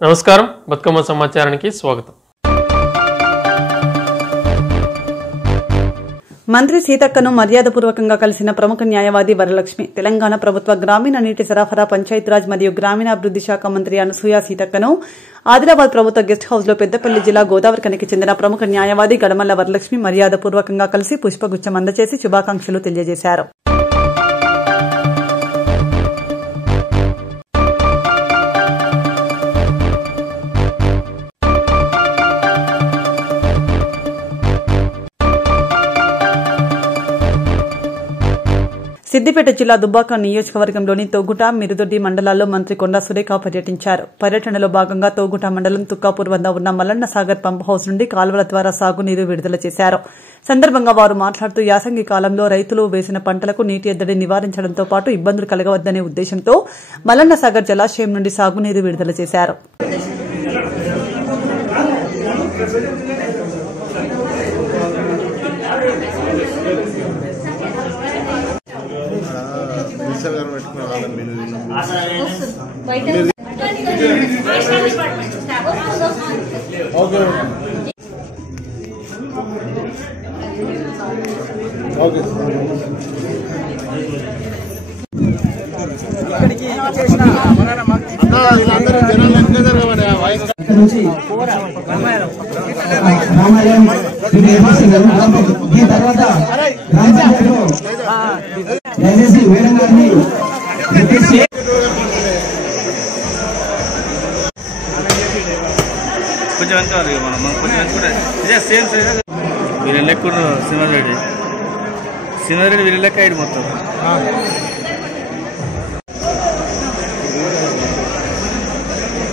నమస్కారం, బతుకమ్మ సమాచారానికి స్వాగతం. మంత్రి సీతక్కను మర్యాదపూర్వకంగా కలిసిన ప్రముఖ న్యాయవాది వరలక్ష్మి. తెలంగాణ ప్రభుత్వ గ్రామీణ నీటి సరఫరా, పంచాయతీరాజ్ మరియు గ్రామీణాభివృద్ది శాఖ మంత్రి అనసూయ సీతక్కను ఆదిలాబాద్ ప్రభుత్వ గెస్ట్ హౌస్ లో పెద్దపల్లి జిల్లా గోదావరిఖనికి చెందిన ప్రముఖ న్యాయవాది గడమల్ల వరలక్ష్మి మర్యాదపూర్వకంగా కలిసి పుష్పగుచ్చం అందజేసి శుభాకాంక్షలు తెలియజేశారు. సిద్దిపేట జిల్లా దుబ్బాక నియోజకవర్గంలోని తోగుట, మిరుదొడ్డి మండలాల్లో మంత్రి కొండా సురేఖ పర్యటించారు. పర్యటనలో భాగంగా తోగుట మండలం తుక్కాపూర్ వద్ద ఉన్న మల్లన్న సాగర్ పంప్ హౌస్ నుండి కాల్వల ద్వారా సాగునీరు విడుదల చేశారు. సందర్భంగా వారు మాట్లాడుతూ యాసంగి కాలంలో రైతులు వేసిన పంటలకు నీటి ఎద్దడి నివారించడంతో పాటు ఇబ్బందులు కలగవద్దనే ఉద్దేశంతో మల్లన్న సాగర్ జలాశయం నుండి సాగునీరు విడుదల చేశారు. కొంచెం వెనకాలి మనం కొంచెం వెనుకుంటే ఇదే సేమ్ వీళ్ళు లెక్క సింహారెడ్డి వీళ్ళ లెక్క అయ్యి మొత్తం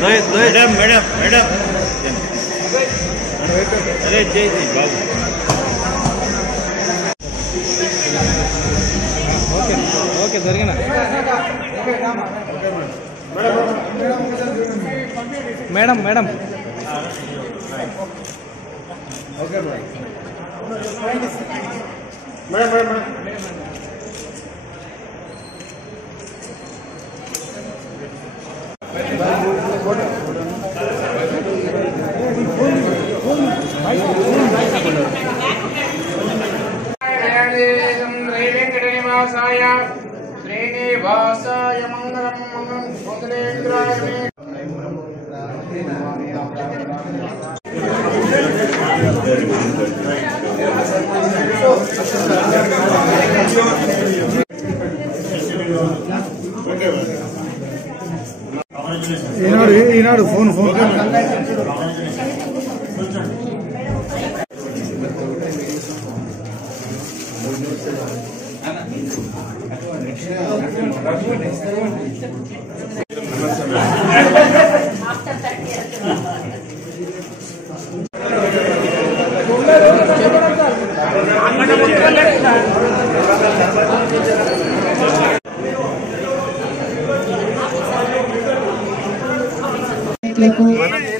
మేడం మేడం మేడం అదే చేసి బాబు ఓకే ఓకే జరిగిన మేడం మేడం ఓకే మేడం శ్రీనివాసాయ మంగళం మంగళేంద్రాయ ఈనాడు ఫోన్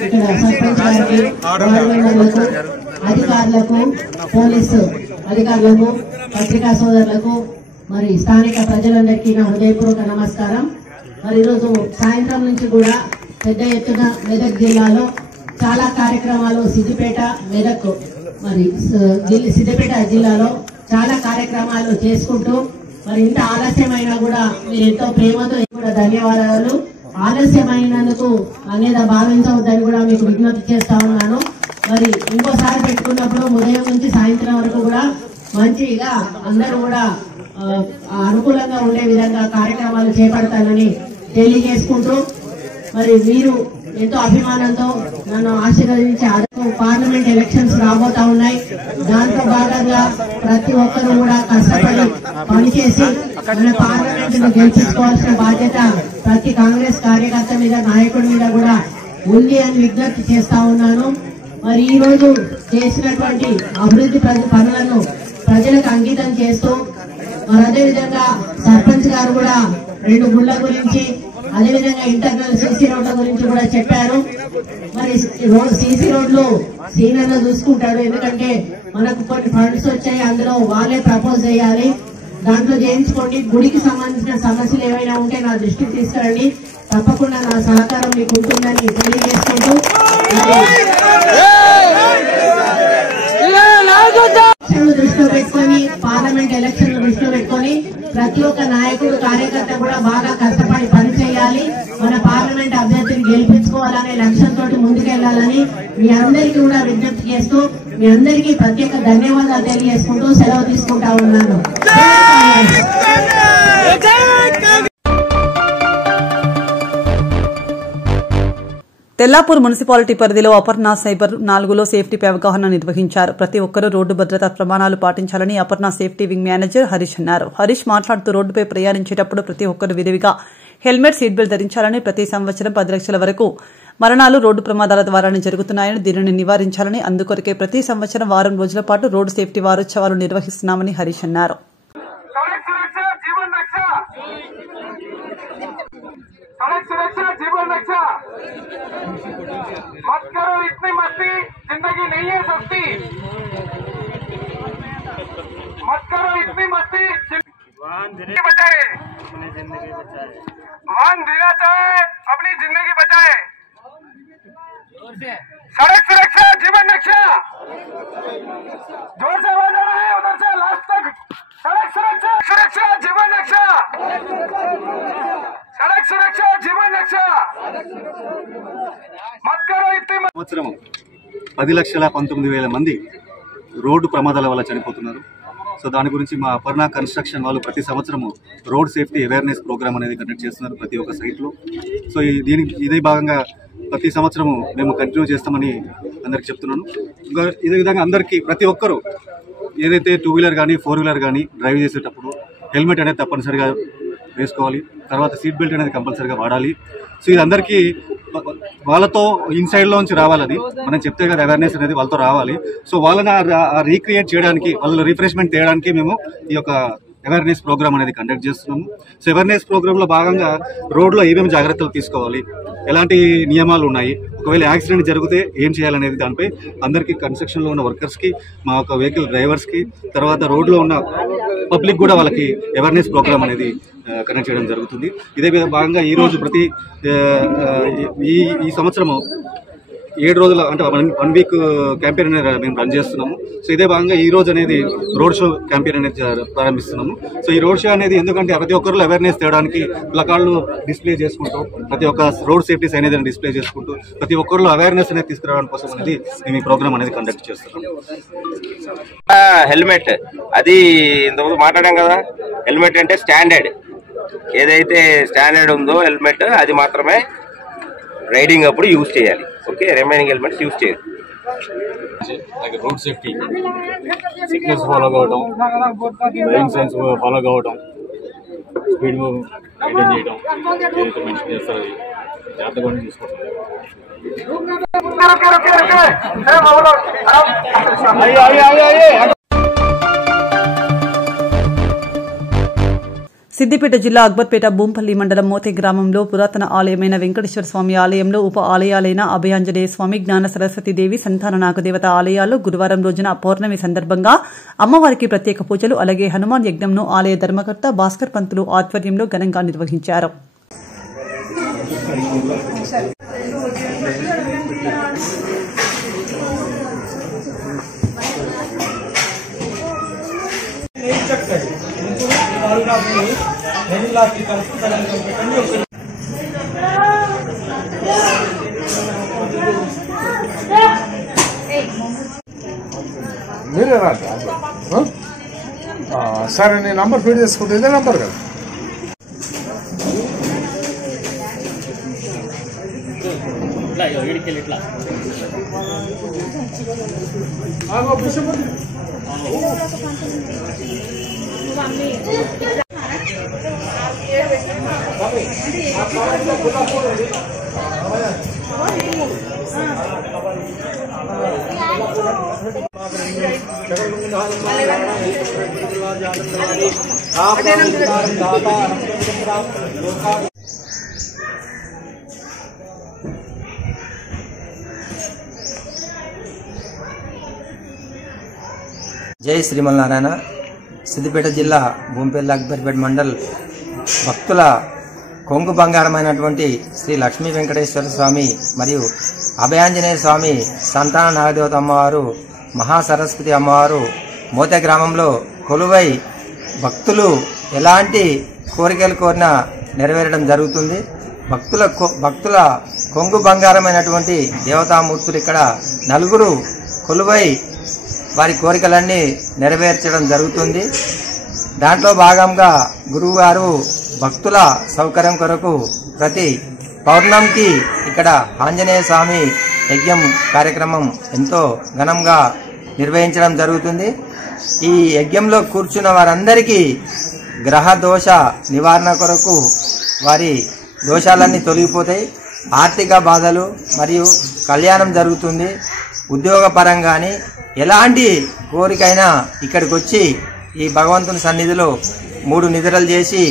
ఇక్కడ సర్పంచ్ గారికి, మెంబర్లకు, అధికారులకు, పోలీసు అధికారులకు, పత్రికా సోదరులకు, మరి స్థానిక ప్రజలందరికీ నా హృదయపూర్వక నమస్కారం. మరి ఈరోజు సాయంత్రం నుంచి కూడా పెద్ద ఎత్తున మెదక్ జిల్లాలో చాలా కార్యక్రమాలు సిద్దిపేట మెదక్ మరి సిద్దిపేట జిల్లాలో చాలా కార్యక్రమాలు చేసుకుంటూ మరి ఇంత ఆలస్యమైనా కూడా మీరు ఎంతో ప్రేమతో కూడా ధన్యవాదాలు. ఆలస్యమైనందుకు అనేది భావించవద్దని కూడా మీకు విజ్ఞప్తి చేస్తా ఉన్నాను. మరి ఇంకోసారి పెట్టుకున్నప్పుడు ఉదయం నుంచి సాయంత్రం వరకు కూడా మంచిగా అందరూ కూడా అనుకూలంగా ఉండే విధంగా కార్యక్రమాలు చేపడతానని తెలియజేసుకుంటూ మరి మీరు ఎంతో అభిమానంతో నన్ను ఆశీర్వదించి పార్లమెంట్ ఎలక్షన్స్ రాబోతా ఉన్నాయి. దాంట్లో భాగంగా ప్రతి ఒక్కరూ కూడా కష్టపడి పనిచేసి మన పార్లమెంట్ ను గెలిపించుకోవాల్సిన బాధ్యత ప్రతి కాంగ్రెస్ కార్యకర్త మీద, నాయకుడి మీద కూడా ఉంది అని విజ్ఞప్తి చేస్తా ఉన్నాను. మరి ఈ రోజు చేసినటువంటి అభివృద్ధి పనులను ప్రజలకు అంకితం చేస్తూ మరి అదేవిధంగా సర్పంచ్ గారు కూడా 2 గుళ్ళ గురించి, అదేవిధంగా ఇంటర్నల్ సీసీ రోడ్ల గురించి కూడా చెప్పారు. మరి సీసీ రోడ్లు సీనియర్లు చూసుకుంటాడు, ఎందుకంటే మనకు కొన్ని ఫండ్స్ వచ్చాయి, అందులో వాళ్ళే ప్రపోజ్ చేయాలి. దాంట్లో చేయించుకోండి. గుడికి సంబంధించిన సమస్యలు ఏవైనా ఉంటే నా దృష్టికి తీసుకురండి. తప్పకుండా నా సహకారం మీకు ఉంటుందని తెలియజేసుకుంటూ దృష్టిలో పెట్టుకొని పార్లమెంట్ ఎలక్షన్లు దృష్టిలో పెట్టుకొని ప్రతి ఒక్క నాయకుడు కార్యకర్త కూడా బాగా కష్టపడి పనిచేయాలి. మన పార్లమెంట్ అభ్యర్థిని గెలిపించుకోవాలనే లక్ష్యంతో ముందుకెళ్లాలని మీ అందరికీ కూడా విజ్ఞప్తి చేస్తూ మీ అందరికీ ప్రత్యేక ధన్యవాదాలు తెలియజేసుకుంటూ సెలవు తీసుకుంటా ఉన్నాను. తెల్లాపూర్ మున్సిపాలిటీ పరిధిలో అపర్ణ సైబర్ 4లో సేఫ్టీపై అవగాహన నిర్వహించారు. ప్రతి ఒక్కరూ రోడ్డు భద్రతా ప్రమాణాలు పాటించాలని Aparna safety wing manager Harish అన్నారు. హరీష్ మాట్లాడుతూ రోడ్డుపై ప్రయాణించేటప్పుడు ప్రతి ఒక్కరూ విరివిగా హెల్మెట్, సీట్ బెల్ట్ ధరించాలని, ప్రతి సంవత్సరం 10 లక్షల వరకు మరణాలు రోడ్డు ప్రమాదాల ద్వారానే జరుగుతున్నాయని, దీనిని నివారించాలని, అందుకొరకే ప్రతి సంవత్సరం వారం రోజుల పాటు రోడ్డు సేఫ్టీ వారోత్సవాలు నిర్వహిస్తున్నామని హరీష్ అన్నారు. सड़क सुरक्षा जीवन रक्षा। मत करो इतनी मस्ती, जिंदगी नहीं है सस्ती। मत करो इतनी मस्ती, वाहन बचाए, अपनी जिंदगी बचाए। वाहन धीरा चाहे, अपनी जिंदगी बचाए। सड़क सुरक्षा जीवन रक्षा। जोर से आवाज आ रहा है उधर से लास्ट तक। सड़क सुरक्षा, सुरक्षा जीवन रक्षा। सड़क सुरक्षा जीवन रक्षा। मत करो इतनी సంవత్సరం 10,19,000 మంది రోడ్డు ప్రమాదాల వల్ల చనిపోతున్నారు. సో దాని గురించి మా అపర్ణ కన్స్ట్రక్షన్ వాళ్ళు ప్రతి సంవత్సరము రోడ్ సేఫ్టీ అవేర్నెస్ ప్రోగ్రామ్ అనేది కండక్ట్ చేస్తున్నారు ప్రతి ఒక్క సైట్లో. సో ఇదే భాగంగా ప్రతి సంవత్సరము మేము కంటిన్యూ చేస్తామని అందరికి చెప్తున్నాను. ఇంకా ఇదే విధంగా అందరికీ ప్రతి ఒక్కరూ ఏదైతే 2 వీలర్ కానీ 4 వీలర్ కానీ డ్రైవ్ చేసేటప్పుడు హెల్మెట్ అనేది తప్పనిసరిగా వేసుకోవాలి. తర్వాత సీట్ బెల్ట్ అనేది కంపల్సరీగా వాడాలి. సో ఇది అందరికీ వాళ్ళతో ఇన్సైడ్లోంచి రావాలి. అది మనం చెప్తే కదా అవేర్నెస్ అనేది వాళ్ళతో రావాలి. సో వాళ్ళని రీక్రియేట్ చేయడానికి, వాళ్ళ రిఫ్రెష్మెంట్ చేయడానికి మేము ఈ యొక్క అవేర్నెస్ ప్రోగ్రామ్ అనేది కండక్ట్ చేస్తున్నాము. సో అవేర్నెస్ ప్రోగ్రాంలో భాగంగా రోడ్లో ఏమేమి జాగ్రత్తలు తీసుకోవాలి, ఎలాంటి నియమాలు ఉన్నాయి, ఒకవేళ యాక్సిడెంట్ జరిగితే ఏం చేయాలనేది దానిపై అందరికీ కన్స్ట్రక్షన్లో ఉన్న వర్కర్స్కి, మా యొక్క వెహికల్ డ్రైవర్స్కి, తర్వాత రోడ్లో ఉన్న పబ్లిక్ కూడా వాళ్ళకి అవేర్నెస్ ప్రోగ్రామ్ అనేది కనెక్ట్ చేయడం జరుగుతుంది. ఇదే భాగంగా ఈరోజు ప్రతి ఈ సంవత్సరము 7 రోజుల అంటే 1 వీక్ క్యాంపెయిన్ అనేది మేము రన్ చేస్తున్నాము. సో ఇదే భాగంగా ఈ రోజు అనేది రోడ్ షో క్యాంపెయిన్ అనేది ప్రారంభిస్తున్నాము. సో ఈ రోడ్ షో అనేది ఎందుకంటే ప్రతి ఒక్కరు అవేర్నెస్ తేయడానికి ప్లకార్డులు డిస్ప్లే చేసుకుంటూ, ప్రతి ఒక్క రోడ్ సేఫ్టీ సైన్ అనేది డిస్ప్లే చేసుకుంటూ ప్రతి ఒక్కరిలో అవేర్నెస్ అనేది తీసుకురావడం కోసం అనేది మేము ఈ ప్రోగ్రామ్ అనేది కండక్ట్ చేస్తున్నాము. హెల్మెట్ అది ఇంతకుముందు మాట్లాడాం కదా, హెల్మెట్ అంటే స్టాండర్డ్, ఏదైతే స్టాండర్డ్ ఉందో హెల్మెట్ అది మాత్రమే రైడింగ్ అప్పుడు యూజ్ చేయాలి. ఓకే, రిమైనింగ్ హెల్మెట్స్ యూజ్ చేయరు. రోడ్ సేఫ్టీ సిగ్నల్స్ ఫాలో కావడం, డ్రైవింగ్ సైన్స్ ఫాలో కావడం, స్పీడ్ మెయింటైన్ చేయడం, ఏదైతే మెన్షన్ చేస్తారో జాగ్రత్తగా తీసుకోవడం. సిద్దిపేట జిల్లా అక్బర్పేట బూంపల్లి మండలం మోతే గ్రామంలో పురాతన ఆలయమైన వెంకటేశ్వర స్వామి ఆలయంలో ఉప ఆలయాలైన అభయాంజనేయ స్వామి, జ్ఞాన సరస్వతీదేవి, సంతాన నాగదేవత ఆలయాల్లో గురువారం రోజున పౌర్ణమి సందర్భంగా అమ్మవారికి ప్రత్యేక పూజలు, అలాగే హనుమాన్ యజ్ఞంను ఆలయ ధర్మకర్త భాస్కర్ పంతులు ఆధ్వర్యంలో ఘనంగా నిర్వహించారు. మీరే రాదు సరే, నేను నంబర్ ఫీడ్ చేసుకుంటే ఇదే నంబర్ కదా. జై శ్రీమన్నారాయణ. సిద్దిపేట జిల్లా భూంపల్లి అక్బర్పేట మండల్ భక్తుల కొంగు బంగారమైనటువంటి శ్రీ లక్ష్మీ వెంకటేశ్వర స్వామి మరియు అభయాంజనేయ స్వామి సంతాన నాగదేవత అమ్మవారు మహాసరస్వతి అమ్మవారు మోతే గ్రామంలో కొలువై భక్తులు ఎలాంటి కోరికలు కోరినా నెరవేరడం జరుగుతుంది. భక్తుల కొంగు బంగారమైనటువంటి దేవతామూర్తులు ఇక్కడ నలుగురు కొలువై వారి కోరికలన్నీ నెరవేర్చడం జరుగుతుంది. దాంట్లో భాగంగా గురువు గారు భక్తుల సౌకర్యం కొరకు ప్రతి పౌర్ణమికి ఇక్కడ ఆంజనేయ స్వామి యజ్ఞం కార్యక్రమం ఎంతో ఘనంగా నిర్వహించడం జరుగుతుంది. ఈ యజ్ఞంలో కూర్చున్న వారందరికీ గ్రహ దోష నివారణ కొరకు వారి దోషాలన్నీ తొలగిపోతాయి. ఆర్థిక బాధలు మరియు కళ్యాణం జరుగుతుంది. ఉద్యోగపరంగాని ఎలాంటి కోరికైనా ఇక్కడికి వచ్చి ఈ భగవంతుని సన్నిధిలో 3 నిద్రలు చేసి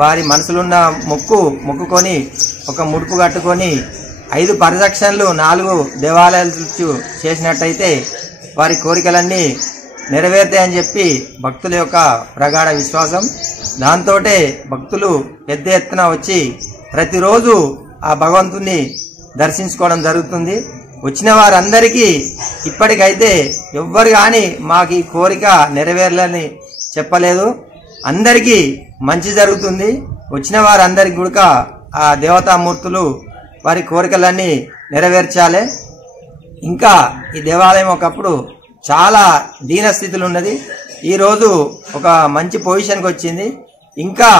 వారి మనసులున్న మొక్కుకొని ఒక ముడుపు కట్టుకొని 5 ప్రదక్షిణలు 4 దేవాలయాలు చేసినట్టయితే వారి కోరికలన్నీ నెరవేరుతాయని చెప్పి భక్తుల యొక్క ప్రగాఢ విశ్వాసం. దాంతోటే భక్తులు పెద్ద ఎత్తున వచ్చి ప్రతిరోజు ఆ భగవంతుని దర్శించుకోవడం జరుగుతుంది. వచ్చిన వారందరికీ ఇప్పటికైతే ఎవ్వరు కానీ మాకు ఈ కోరిక నెరవేరాలని చెప్పలేదు. అందరికీ మంచి జరుగుతుంది. వచ్చిన వారందరికీ కూడా ఆ దేవతామూర్తులు వారి కోరికలన్నీ నెరవేర్చాలి. ఇంకా ఈ దేవాలయం ఒకప్పుడు చాలా దీనస్థితిలో ఉన్నది. ఈరోజు ఒక మంచి పొజిషన్కి వచ్చింది. ఇంకా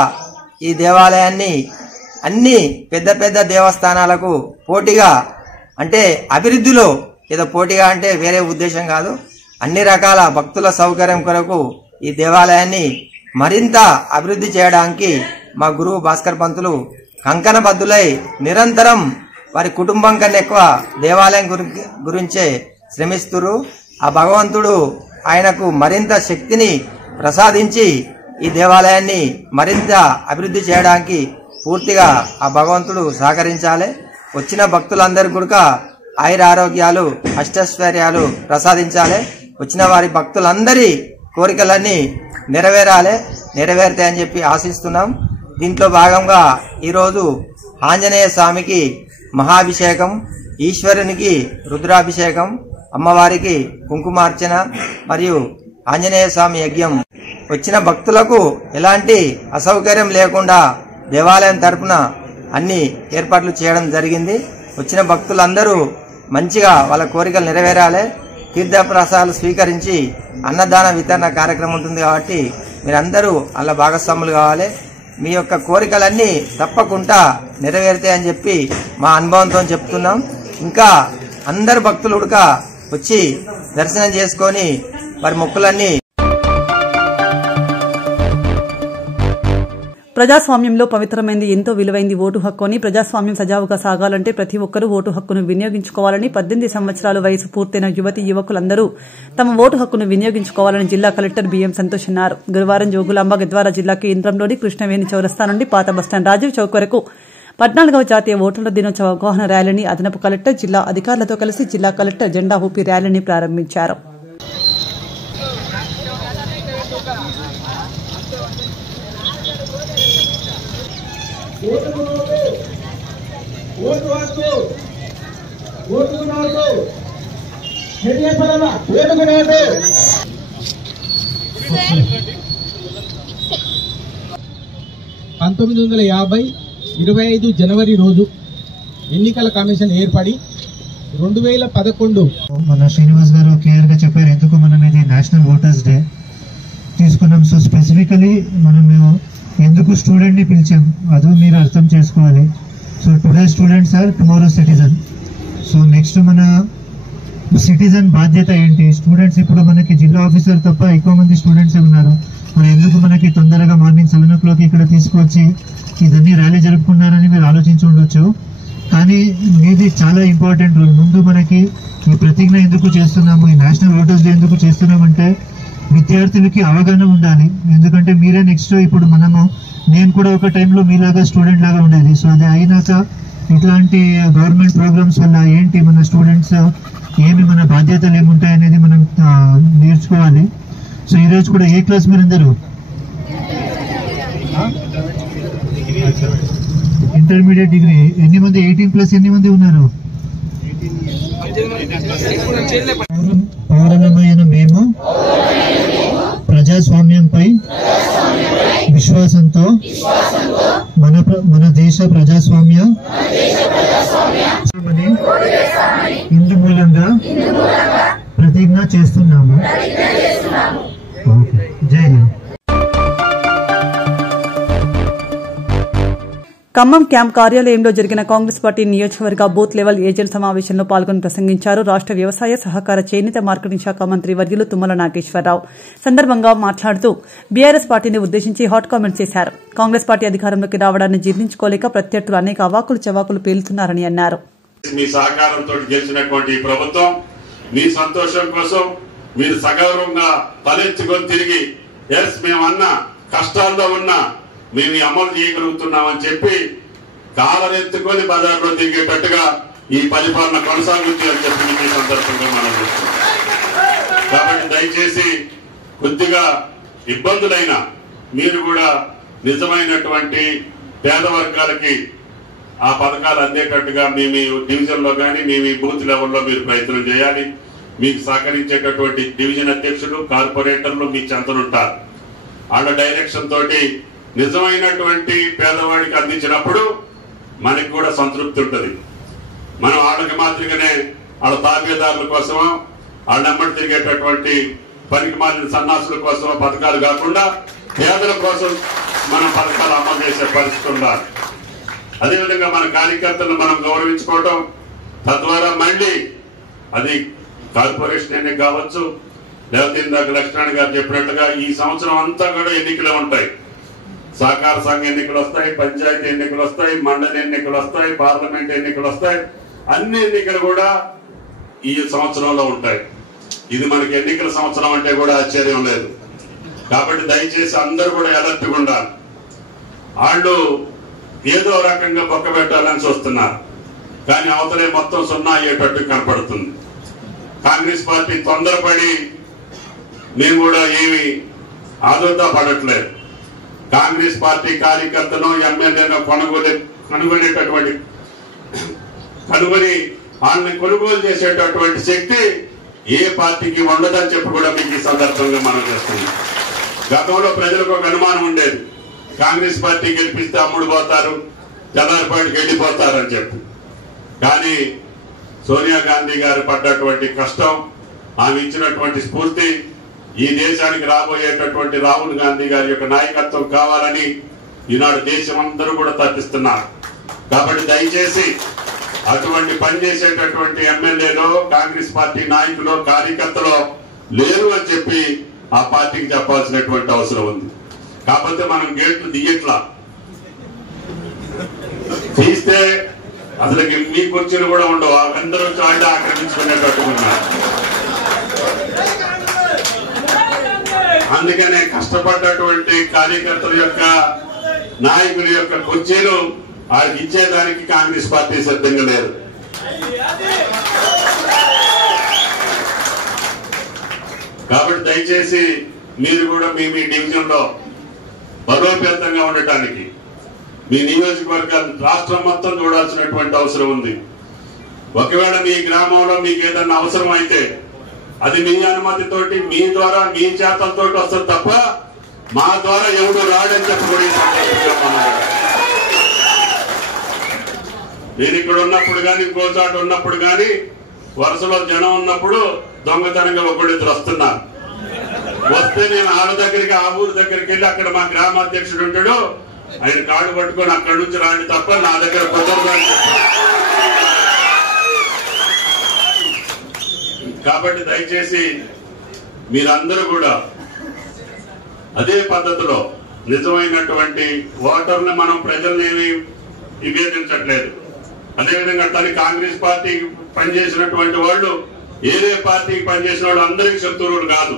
ఈ దేవాలయాన్ని అన్ని పెద్ద పెద్ద దేవస్థానాలకు పోటీగా, అంటే అభివృద్ధిలో ఏదో పోటీగా అంటే వేరే ఉద్దేశం కాదు, అన్ని రకాల భక్తుల సౌకర్యం కొరకు ఈ దేవాలయాన్ని మరింత అభివృద్ధి చేయడానికి మా గురువు భాస్కర్ పంతులు కంకణబద్దులై నిరంతరం వారి కుటుంబం కన్నా ఎక్కువ దేవాలయం గురించే శ్రమిస్తున్నారు. ఆ భగవంతుడు ఆయనకు మరింత శక్తిని ప్రసాదించి ఈ దేవాలయాన్ని మరింత అభివృద్ధి చేయడానికి పూర్తిగా ఆ భగవంతుడు సహకరించాలి. వచ్చిన భక్తులందరూ కూడా ఆయుర ఆరోగ్యాలు అష్టైశ్వర్యాలు ప్రసాదించాలి. వచ్చిన వారి భక్తులందరి కోరికలన్నీ నెరవేరుతాయని చెప్పి ఆశిస్తున్నాం. దీంట్లో భాగంగా ఈరోజు ఆంజనేయ స్వామికి మహాభిషేకం, ఈశ్వరునికి రుద్రాభిషేకం, అమ్మవారికి కుంకుమార్చన మరియు ఆంజనేయ స్వామి యజ్ఞం. వచ్చిన భక్తులకు ఎలాంటి అసౌకర్యం లేకుండా దేవాలయం తరపున అన్ని ఏర్పాట్లు చేయడం జరిగింది. వచ్చిన భక్తులందరూ మంచిగా వాళ్ళ కోరికలు నెరవేరాలి. తీర్థప్రసాదాలు స్వీకరించి అన్నదాన వితరణ కార్యక్రమం ఉంటుంది కాబట్టి మీరందరూ అలా భాగస్వాములు కావాలి. మీ యొక్క కోరికలన్నీ తప్పకుండా నెరవేరుతాయని చెప్పి మా అనుభవంతో చెప్తున్నాం. ఇంకా అందరు భక్తులు ఉడక వచ్చి దర్శనం చేసుకొని వారి మొక్కులన్నీ. ప్రజాస్వామ్యంలో పవిత్రమైంది ఎంతో విలువైంది ఓటు హక్కు అని, ప్రజాస్వామ్యం సజావుగా సాగాలంటే ప్రతి ఒక్కరూ ఓటు హక్కును వినియోగించుకోవాలని 18 సంవత్సరాల వయసు పూర్తయిన యువకులందరూ తమ ఓటు హక్కును వినియోగించుకోవాలని జిల్లా కలెక్టర్ బిఎం సంతోష్ అన్నారు. గురువారం జోగులాంబ గద్వాల జిల్లా కేంద్రంలోని కృష్ణవేణి చౌరస్తా నుండి పాత బస్టాండ్ రాజీవ్ చౌక్ వరకు 14వ జాతీయ ఓటర్ల దినోత్సవ అవగాహన ర్యాలీని అదనపు కలెక్టర్ జిల్లా అధికారులతో కలిసి జిల్లా కలెక్టర్ జెండా ఊపి ర్యాలీని ప్రారంభించారు. జనవరి రోజు ఎన్నికల కమిషన్ ఏర్పడి 2011 మన శ్రీనివాస్ గారు క్లియర్ గా చెప్పారు ఎందుకు మనం ఇది నేషనల్ ఓటర్స్ డే తీసుకున్నాం. సో స్పెసిఫికలీ మేము ఎందుకు స్టూడెంట్ ని పిలిచాం అది మీరు అర్థం చేసుకోవాలి. So today students are tomorrow citizen. So next మన సిటిజన్ బాధ్యత ఏంటి? స్టూడెంట్స్ ఇప్పుడు మనకి జిల్లా ఆఫీసర్ తప్ప ఎక్కువ మంది స్టూడెంట్స్ ఉన్నారు. మరి ఎందుకు మనకి తొందరగా మార్నింగ్ 7 o'clock ఇక్కడ తీసుకొచ్చి ఇదన్నీ ర్యాలీ జరుపుకున్నారని మీరు ఆలోచించి ఉండొచ్చు. కానీ ఇది చాలా ఇంపార్టెంట్ రోల్. ముందు మనకి ఈ ప్రతిజ్ఞ ఎందుకు చేస్తున్నాము, ఈ నేషనల్ ఓటర్స్ డే ఎందుకు చేస్తున్నామంటే విద్యార్థులకి అవగాహన ఉండాలి. ఎందుకంటే మీరే నెక్స్ట్ ఇప్పుడు నేను కూడా ఒక టైంలో మీలాగా స్టూడెంట్ లాగా ఉండేది. సో అది అయినాక ఇట్లాంటి గవర్నమెంట్ ప్రోగ్రామ్స్ వల్ల ఏంటి మన స్టూడెంట్స్ ఏమి మన బాధ్యతలు ఏముంటాయనేది మనం నేర్చుకోవాలి. సో ఈరోజు కూడా ఏ క్లాస్ మీరందరూ? Intermediate degree. ఎన్ని మంది? 18+ ఎన్ని మంది ఉన్నారు? పౌరులమైన మేము ప్రజాస్వామ్యంపై విశ్వాసంతో మన దేశ ప్రజాస్వామ్య ఇందు మూలంగా ప్రతిజ్ఞ చేస్తున్నాము. జై హింద్. ఖమ్మం క్యాంప్ కార్యాలయంలో జరిగిన కాంగ్రెస్ పార్టీ నియోజకవర్గ బూత్ లెవెల్ ఏజెంట్ సమావేశంలో పాల్గొని ప్రసంగించారు రాష్ట వ్యవసాయ సహకార చేనేత మార్కెటింగ్ శాఖ మంత్రి వర్యులు తుమ్మల నాగేశ్వరరావు. సందర్భంగా మాట్లాడుతూ బీఆర్ఎస్ పార్టీని ఉద్దేశించి హాట్ కామెంట్స్ చేశారు. కాంగ్రెస్ పార్టీ అధికారంలోకి రావడాన్ని జీర్ణించుకోలేక ప్రత్యర్థులు అనేక అవాకులు చవాకులు పేలుతున్నారని అన్నారు. మీ సహకారంతో గెలిచినటువంటి ప్రభుత్వం మీ సంతోషం కోసం మీరు సగౌరవంగా తలెత్తుకొని తిరిగి ఎస్ మేమన్నా కష్టాల్లో ఉన్నా మేము అమలు చేయగలుగుతున్నామని చెప్పి కాలరెత్తుకొని బజార్లో తిరిగేటట్టుగా ఈ పరిపాలన కొనసాగుతుంది అని చెప్పి ఈ సందర్భంగా మనం చూస్తున్నాం. కాబట్టి దయచేసి కొద్దిగా ఇబ్బందులైనా మీరు కూడా నిజమైనటువంటి పేద వర్గాలకి ఆ పథకాలు అందేటట్టుగా మీ డివిజన్ లో కానీ మీ బూత్ లెవెల్లో మీరు ప్రయత్నం చేయాలి. మీకు సహకరించేటటువంటి డివిజన్ అధ్యక్షులు కార్పొరేటర్లు మీ చెంతనుంటారు. వాళ్ళ డైరెక్షన్ తోటి నిజమైనటువంటి పేదవాడికి అందించినప్పుడు మనకి కూడా సంతృప్తి ఉంటుంది. మనం వాళ్ళకి మాత్రమే వాళ్ళ తాబేదారుల కోసమో వాళ్ళ నెమ్మడి తిరిగేటటువంటి పనికి మాలిన సన్నాసుల కోసమో పథకాలు కాకుండా పేదల కోసం మనం పథకాలు అమలు చేసే పరిస్థితి ఉండాలి. అదేవిధంగా మన కార్యకర్తలను మనం గౌరవించుకోవటం, తద్వారా మళ్ళీ అది కార్పొరేషన్ ఎన్నిక కావచ్చు, లేకపోతే ఇందాక లక్ష్మణ్ గారు చెప్పినట్టుగా ఈ సంవత్సరం అంతా కూడా ఎన్నికలు ఉంటాయి. సహకార సంఘ ఎన్నికలు వస్తాయి, పంచాయతీ ఎన్నికలు వస్తాయి, మండలి ఎన్నికలు వస్తాయి, పార్లమెంట్ ఎన్నికలు వస్తాయి. అన్ని ఎన్నికలు కూడా ఈ సంవత్సరంలో ఉంటాయి. ఇది మనకి ఎన్నికల సంవత్సరం అంటే కూడా ఆశ్చర్యం లేదు. కాబట్టి దయచేసి అందరూ కూడా అలర్ట్గా ఉండాలి. వాళ్ళు ఏదో రకంగా బొక్క పెట్టాలని చూస్తున్నారు, కానీ అవతలే మొత్తం సున్నా అయ్యేటట్టు కనపడుతుంది. కాంగ్రెస్ పార్టీ తొందరపడి మేము కూడా ఏమి ఆదుర్దా పడట్లేదు. కాంగ్రెస్ పార్టీ కార్యకర్తను ఎమ్మెల్యేను కనుగొని వాళ్ళని కొనుగోలు చేసేటటువంటి శక్తి ఏ పార్టీకి ఉండదని చెప్పి కూడా మీకు ఈ సందర్భంగా మనం చేస్తున్నాం. గతంలో ప్రజలకు ఒక అనుమానం ఉండేది, కాంగ్రెస్ పార్టీ గెలిపిస్తే అమ్ముడు పోతారు, తెల్లారిపాటికి వెళ్ళిపోతారు అని చెప్పి. కానీ సోనియా గాంధీ గారు పడ్డటువంటి కష్టం, ఆమె ఇచ్చినటువంటి స్ఫూర్తి, ఈ దేశానికి రాబోయేటటువంటి రాహుల్ గాంధీ గారి యొక్క నాయకత్వం కావాలని ఈనాడు దేశం అందరూ కూడా తప్పిస్తున్నారు. కాబట్టి దయచేసి అటువంటి పనిచేసేటటువంటి ఎమ్మెల్యేలో కాంగ్రెస్ పార్టీ నాయకులు కార్యకర్తలు లేరు అని చెప్పి ఆ పార్టీకి చెప్పాల్సినటువంటి అవసరం ఉంది. కాకపోతే మనం గేట్లు తీయట్లా, తీస్తే అసలు మీ కుర్చీలు కూడా ఉండవు, అందరూ చాళ్ళు ఆక్రమించుకునేటట్టుకున్నారు. అందుకనే కష్టపడ్డటువంటి కార్యకర్తల యొక్క నాయకుల యొక్క కుర్చీలు వాళ్ళకి ఇచ్చేదానికి కాంగ్రెస్ పార్టీ సిద్ధంగా లేదు. కాబట్టి దయచేసి మీరు కూడా మీ డివిజన్ లో బలోపేతంగా ఉండటానికి మీ నియోజకవర్గాలు రాష్ట్రం మొత్తం చూడాల్సినటువంటి అవసరం ఉంది. ఒకవేళ మీ గ్రామంలో మీకు ఏదన్నా అవసరం అయితే అది మీ అనుమతితోటి, మీ ద్వారా, మీ చేతలతో వస్తుంది తప్ప మా ద్వారా ఎవడు రాడని చెప్పబడి నేను ఇక్కడ ఉన్నప్పుడు కానీ ఇంకోచాట ఉన్నప్పుడు కానీ వరుసలో జనం ఉన్నప్పుడు దొంగతనంగా ఒకళ్ళిద్దరు వస్తున్నారు. వస్తే నేను ఆడ దగ్గరికి ఆ ఊరు దగ్గరికి వెళ్ళి అక్కడ మా గ్రామాధ్యక్షుడు ఉంటాడు, ఆయన కాడు పట్టుకొని అక్కడి నుంచి రాండి తప్ప నా దగ్గర కుదరదు అని చెప్పారు. కాబట్టి దయచేసి మీరందరూ కూడా అదే పద్ధతిలో నిజమైనటువంటి ఓటర్ని మనం ప్రజల్ని విభేదించట్లేదు. అదేవిధంగా తన కాంగ్రెస్ పార్టీ పనిచేసినటువంటి వాళ్ళు ఏదే పార్టీకి పనిచేసిన వాళ్ళు అందరికీ శత్రువులు కాదు.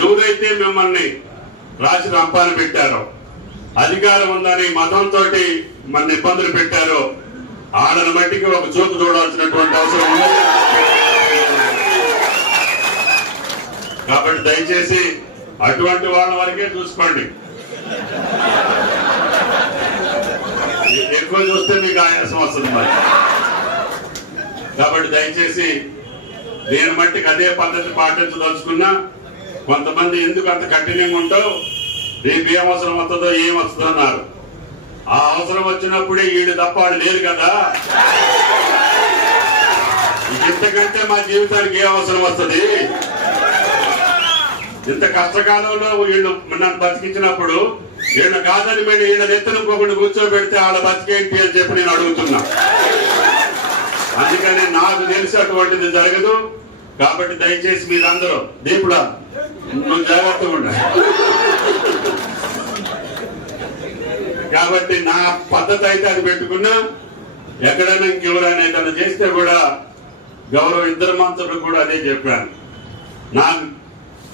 ఎవరైతే మిమ్మల్ని రాసి రంపాన పెట్టారో, అధికారం ఉందని మతంతో మన ఇబ్బందులు పెట్టారో వాళ్ళని మట్టికి ఒక చూపు చూడాల్సినటువంటి అవసరం ఉంది. కాబట్టి దయచేసి అటువంటి వాళ్ళ వరకే చూసుకోండి. ఎక్కువ చూస్తే మీకు ఆయాసం వస్తుంది మరి. కాబట్టి దయచేసి నేను మట్టికి అదే పద్ధతి పాటించదలుచుకున్నా. కొంతమంది ఎందుకు అంత కఠినంగా ఉంటావు, రేపు ఏం అవసరం వస్తుందో ఏం వస్తుందో అన్నారు. ఆ అవసరం వచ్చినప్పుడే వీళ్ళు తప్ప వాళ్ళు లేరు కదా. ఇంతకంటే మా జీవితానికి ఏ అవసరం వస్తుంది? ఇంత కష్టకాలంలో వీళ్ళు నన్ను బతికించినప్పుడు వీళ్ళు కాదని మేము వీళ్ళ ఎత్తున ఇంకొకటి కూర్చోబెడితే వాళ్ళ బతికేంటి అని చెప్పి నేను అడుగుతున్నా. అందుకని నాకు తెలిసి అటువంటిది జరగదు. కాబట్టి దయచేసి మీరందరూ దీపుడా నువ్వు జాగ్రత్తగా ఉండాలి. కాబట్టి నా పద్ధతి అయితే అది పెట్టుకున్నా. ఎక్కడైనా ఇంకెవరైనా ఏదైనా చేస్తే కూడా గౌరవ ఇద్దరు మంత్రులు కూడా అదే చెప్పాను. నా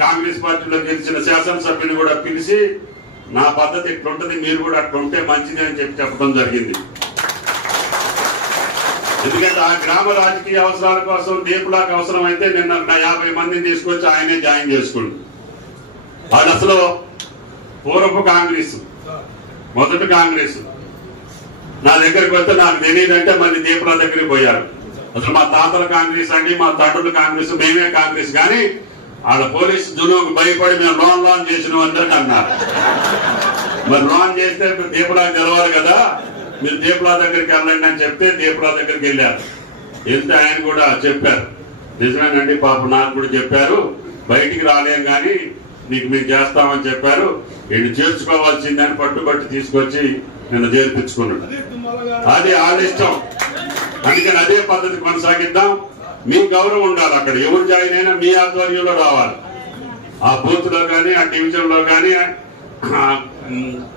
కాంగ్రెస్ పార్టీలో గెలిచిన శాసనసభ్యుని కూడా పిలిచి నా పద్ధతి ఇట్లుంటది, మీరు కూడా అట్లుంటే మంచిది అని చెప్పడం జరిగింది. ఎందుకంటే ఆ గ్రామ రాజకీయ అవసరాల కోసం దీపులాకు అవసరం అయితే నిన్న 50 మందిని తీసుకొచ్చి ఆయనే జాయిన్ చేసుకుండు. వాళ్ళు అసలు పూర్వపు కాంగ్రెస్, మొదటి కాంగ్రెస్. నా దగ్గరికి వస్తే నాకు తెలియదంటే మళ్ళీ దీపుల దగ్గరికి పోయారు. అసలు మా తాతల కాంగ్రెస్ అండి, మా తండ్రుల కాంగ్రెస్, మేమే కాంగ్రెస్. కానీ వాళ్ళ పోలీసు దునుకు భయపడి మేము లోన్ చేసిన అందరికి అన్నారు. మరి లోన్ చేస్తే దీపులా గెలవాలి కదా, మీరు దీపులా దగ్గరికి వెళ్ళండి అని చెప్తే దీపులా దగ్గరికి వెళ్ళారు. వెళ్తే ఆయన కూడా చెప్పారు, నిజమేనండి పాప నాకు కూడా చెప్పారు, బయటికి రాలేం కానీ నీకు మీరు చేస్తామని చెప్పారు, వీళ్ళు చేర్చుకోవాల్సిందని పట్టుబట్టి తీసుకొచ్చి నిన్న చేర్పించుకున్నాడు. అది వాళ్ళ ఇష్టం. అందుకని అదే పద్ధతి కొనసాగిద్దాం. మీ గౌరవం ఉండాలి. అక్కడ ఎవరు జాయిన్ అయినా మీ ఆధ్వర్యంలో రావాలి. ఆ బూత్ లో కానీ, ఆ డివిజన్ లో కానీ,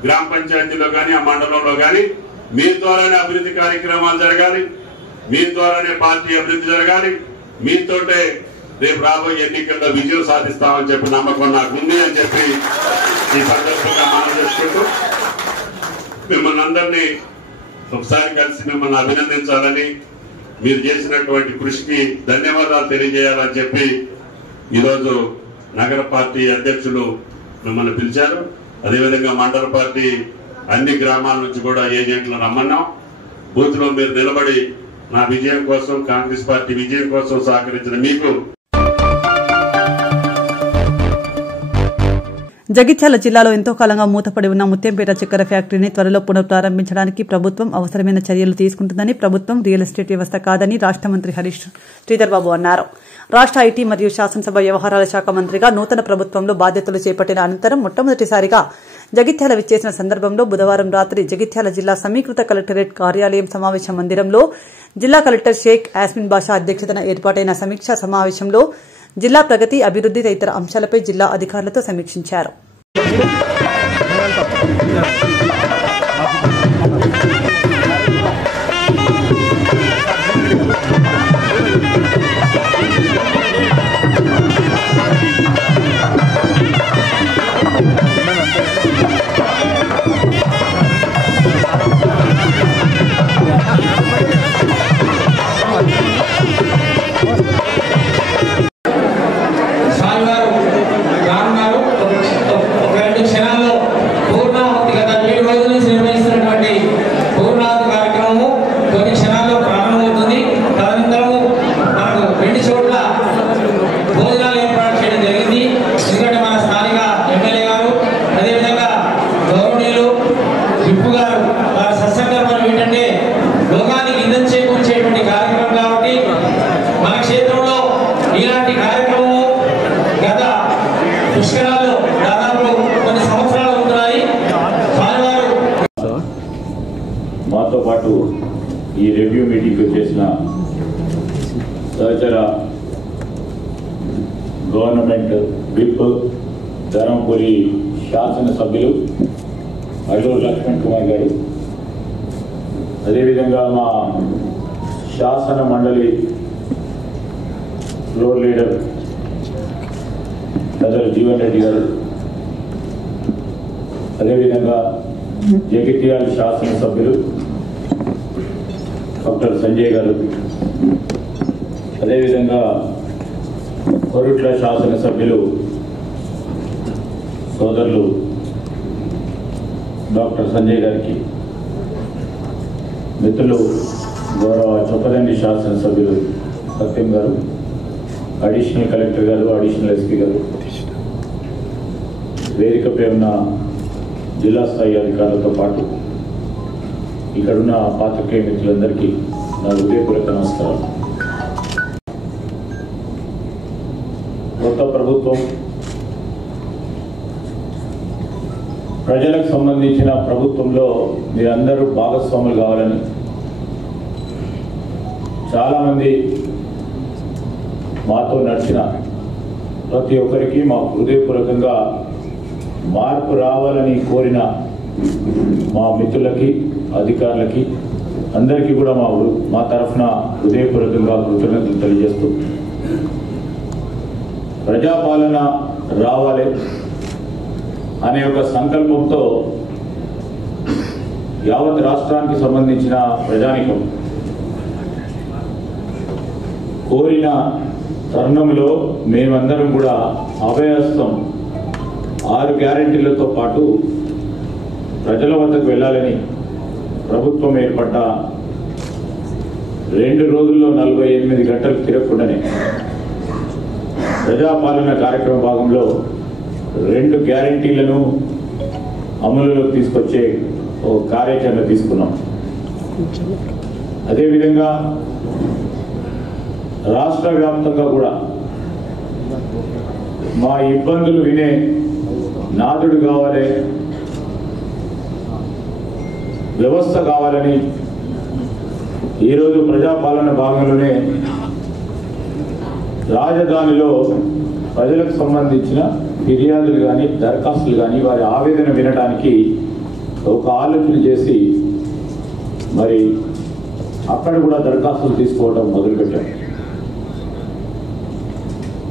గ్రామ పంచాయతీలో కానీ, ఆ మండలంలో కానీ మీ ద్వారానే అభివృద్ధి కార్యక్రమాలు జరగాలి. మీ ద్వారానే పార్టీ అభివృద్ధి జరగాలి. మీతోటే రేపు రాబోయే ఎన్నికల్లో విజయం సాధిస్తామని చెప్పి నమ్మకం నాకు ఉంది అని చెప్పి ఈ సందర్భంగా మనం చేసుకుంటూ మిమ్మల్ని అందరినీ ఒకసారి కలిసి మిమ్మల్ని అభినందించాలని, మీరు చేసినటువంటి కృషికి ధన్యవాదాలు తెలియజేయాలని చెప్పి ఈరోజు నగర పార్టీ అధ్యక్షులు మిమ్మల్ని పిలిచారు. అదేవిధంగా మండల పార్టీ అన్ని గ్రామాల నుంచి కూడా ఏజెంట్లను రమ్మన్నాం. బూత్ లో మీరు నిలబడి నా విజయం కోసం, కాంగ్రెస్ పార్టీ విజయం కోసం సహకరించిన మీకు జగిత్యాల జిల్లాలో ఎంతో కాలంగా మూతపడి ఉన్న ముత్యంపేట చక్కెర ఫ్యాక్టరీని త్వరలో పునఃప్రారంభించడానికి ప్రభుత్వం అవసరమైన చర్యలు తీసుకుంటుందని, ప్రభుత్వం రియల్ ఎస్టేట్ వ్యవస్థ కాదని రాష్ట మంత్రి హరీష్ శ్రీధర్ బాబు అన్నారు. రాష్ట ఐటీ మరియు శాసనసభ వ్యవహారాల శాఖ మంత్రిగా నూతన ప్రభుత్వంలో బాధ్యతలు చేపట్టిన అనంతరం మొట్టమొదటిసారిగా జగిత్యాల విచ్చేసిన సందర్భంలో బుధవారం రాత్రి జగిత్యాల జిల్లా సమీకృత కలెక్టరేట్ కార్యాలయం సమావేశ మందిరంలో జిల్లా కలెక్టర్ షేక్ యాస్మిన్ బాషా అధ్యక్షతన ఏర్పాటైన సమీక్షా సమావేశంలో జిల్లా ప్రగతి, అభివృద్ది తదితర అంశాలపై జిల్లా అధికారులతో సమీక్షించారు. మాతో పాటు ఈ రివ్యూ మీటింగ్ చేసిన సహచర గవర్నమెంట్ విప్, ధర్మపురి శాసనసభ్యులు అల్లూరు లక్ష్మణ్ కుమార్ గారు, అదేవిధంగా మా శాసన మండలి ఫ్లోర్ లీడర్ పెద్దలు జీవన్ రెడ్డి గారు, అదేవిధంగా జగిత్యాల శాసనసభ్యులు డాక్టర్ సంజయ్ గారు, అదేవిధంగా కొరుట్ల శాసనసభ్యులు సోదరులు డాక్టర్ సంజయ్ గారికి, మిత్రులు గౌరవ చొప్పదండి శాసనసభ్యులు సత్యం గారు, అడిషనల్ కలెక్టర్ గారు, అడిషనల్ ఎస్పీ గారు, వేదికపై ఉన్న జిల్లా స్థాయి అధికారులతో పాటు ఇక్కడున్న పాత్రికేయ మిత్రులందరికీ నా హృదయపూర్వక నమస్కారం. కొత్త ప్రభుత్వం ప్రజలకు సంబంధించిన ప్రభుత్వంలో మీరందరూ భాగస్వాములు కావాలని చాలామంది మాతో నడిచిన ప్రతి ఒక్కరికి మా హృదయపూర్వకంగా మార్పు రావాలని కోరిన మా మిత్రులకి, అధికారులకి అందరికీ కూడా మా తరఫున హృదయపూర్వకంగా కృతజ్ఞతలు తెలియజేస్తూ, ప్రజాపాలన రావాలి అనే ఒక సంకల్పంతో యావత్ రాష్ట్రానికి సంబంధించిన ప్రజానికం కోరిన తరుణంలో మేమందరం కూడా అభయహస్తం 6 గ్యారెంటీలతో పాటు ప్రజల వద్దకు వెళ్ళాలని ప్రభుత్వం ఏర్పడ్డ 2 రోజుల్లో 48 గంటలు తిరగకుండానే ప్రజాపాలన కార్యక్రమ భాగంలో 2 గ్యారెంటీలను అమలులోకి తీసుకొచ్చే ఒక కార్యాచరణ తీసుకున్నాం. అదేవిధంగా రాష్ట్ర వ్యాప్తంగా కూడా మా ఇబ్బందులు వినే నాదుడు కావాలి, వ్యవస్థ కావాలని ఈరోజు ప్రజాపాలన భాగంలోనే రాజధానిలో ప్రజలకు సంబంధించిన ఫిర్యాదులు కానీ, దరఖాస్తులు కానీ, వారి ఆవేదన వినడానికి ఒక ఆలోచన చేసి మరి అక్కడ కూడా దరఖాస్తులు తీసుకోవడం మొదలుపెట్టాం.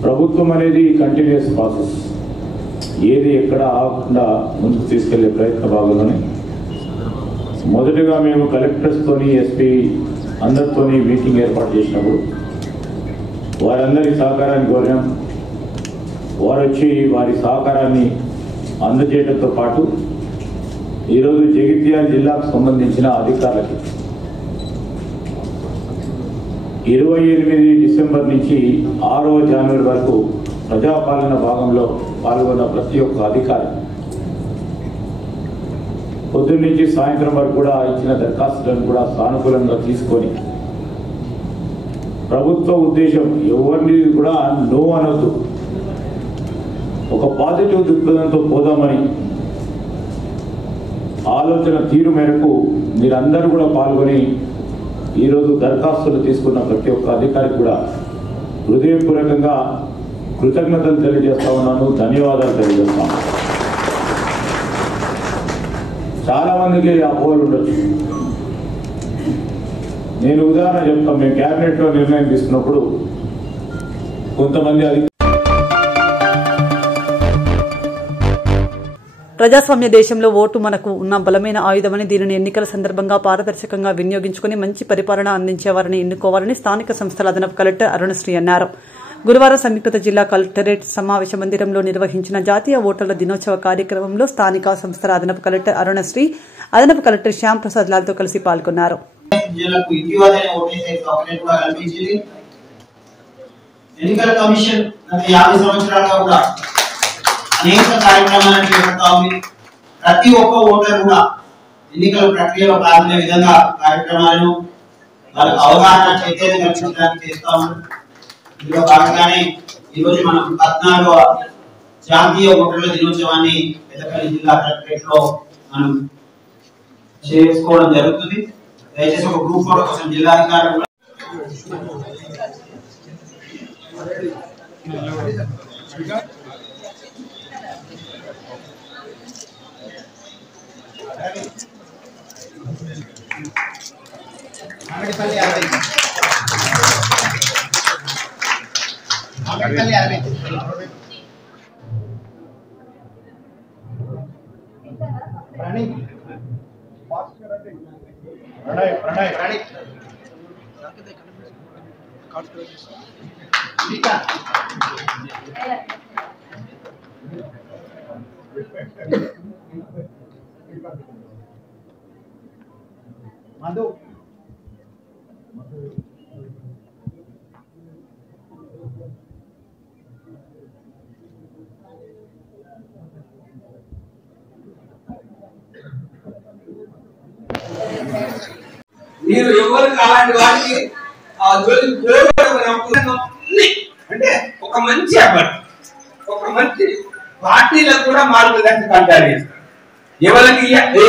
ప్రభుత్వం అనేది కంటిన్యూస్ ప్రాసెస్, ఏది ఎక్కడ ఆగకుండా ముందుకు తీసుకెళ్లే ప్రయత్న భాగంలోనే మొదటగా మేము కలెక్టర్స్తోని, ఎస్పీ అందరితోని మీటింగ్ ఏర్పాటు చేసినప్పుడు వారందరి సహకారాన్ని కోరినాం. వారు వచ్చి వారి సహకారాన్ని అందజేయడంతో పాటు ఈరోజు జగిత్యాల జిల్లాకు సంబంధించిన అధికారులకి 28 డిసెంబర్ నుంచి 6వ జనవరి వరకు ప్రజాపాలన భాగంలో పాల్గొన్న ప్రతి ఒక్క అధికారి పొద్దున్న నుంచి సాయంత్రం వరకు కూడా ఇచ్చిన దరఖాస్తులను కూడా సానుకూలంగా తీసుకొని ప్రభుత్వ ఉద్దేశం ఎవరిని కూడా నో అనొద్దు, ఒక పాజిటివ్ దృక్పథంతో పోదామని ఆలోచన తీరు మేరకు మీరందరూ కూడా పాల్గొని ఈరోజు దరఖాస్తులు తీసుకున్న ప్రతి ఒక్క అధికారికి కూడా హృదయపూర్వకంగా కృతజ్ఞతలు తెలియజేస్తా ఉన్నాను, ధన్యవాదాలు తెలియజేస్తాను. చాలా మందికి అపోహలు ఉండొచ్చు. నేను ఉదాహరణ చెప్తాను. మేము క్యాబినెట్లో నిర్ణయం తీసుకున్నప్పుడు కొంతమంది ప్రజాస్వామ్య దేశంలో ఓటు మనకు ఉన్న బలమైన ఆయుధమని, దీనిని ఎన్నికల సందర్భంగా పారదర్శకంగా వినియోగించుకుని మంచి పరిపాలన అందించేవారిని ఎన్నుకోవాలని స్థానిక సంస్థల అదనపు కలెక్టర్ అరుణశ్రీ అన్నారు. గురువారం సంయుక్త జిల్లా కలెక్టరేట్ సమావేశ మందిరంలో నిర్వహించిన జాతీయ ఓటర్ల దినోత్సవ కార్యక్రమంలో స్థానిక సంస్థల అదనపు కలెక్టర్ అరుణశ్రీ, అదనపు కలెక్టర్ శ్యామ్ ప్రసాద్ లాల్తో కలిసి పాల్గొన్నారు. ఎన్నికల కమిషన్ గత 50 సంవత్సరాలుగా కూడా అనేక కార్యక్రమాలను చేపడతా ఉంది. ప్రతి ఒక్క ఓటర్ కూడా ఎన్నికల ప్రక్రియలో పాల్గొనే విధంగా కార్యక్రమాలను వాళ్ళకు అవగాహన చైతన్యం కల్పించడానికి చేస్తా ఉన్నాం. ఇందులో భాగంగానే ఈరోజు మనం 14వ జాతీయ ఓటర్ల దినోత్సవాన్ని పెద్దపల్లి జిల్లా కలెక్టరేట్ లో మనం చేసుకోవడం జరుగుతుంది. దయచేసి ఒక గ్రూప్ ఫోటో కోసం జిల్లాధికారులు మీరు ఎవరికి అలాంటి వాటికి అంటే ఒక మంచి అభ్యర్థి, ఒక మంచి పార్టీలకు కూడా మార్గదర్శక అంటారు. ఎవరికి వేయాలి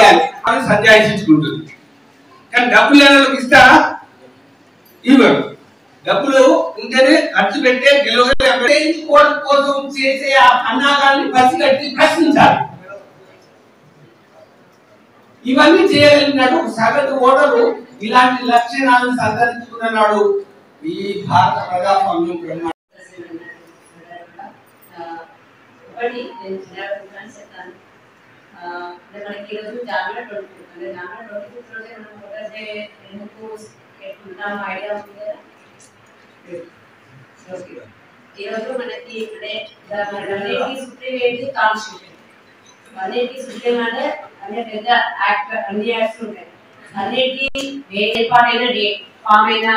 అని సంజాయించుకుంటుంది. కానీ డబ్బులు ఎవరికి ఇస్తారా? ఇవ్వరు. డబ్బులు ఉంటేనే ఖర్చు పెట్టే గెలవడం కోసం చేసే ఆ అన్నాగాన్ని పసిగట్టి ప్రశ్నించాలి. ఇవన్నీ చేయగలిగినాడు ఒక సగటు ఓటరు. ఇలాంటి లక్షణాలను సంతరించుకున్నాడు ఈ భారత ప్రజాస్వామ్యం బ్రహ్మాండ. మనకి ఈరోజు జామియా 22 జామియా 22 రోజే మనం ఫోకస్ డే ఎందుకు పెట్టుకుంటాం ఐడియా ఉంది కదా. ఈరోజు మనకి అంటే సుప్రీం ఏంటి కాన్స్టిట్యూషన్, అన్నిటికీ సుప్రీం అంటే అన్ని పెద్ద యాక్ట్, అన్ని యాక్ట్స్ ఉంటాయి. అన్నిటికీ ఏర్పాటైన డేట్, ఫామ్ అయిన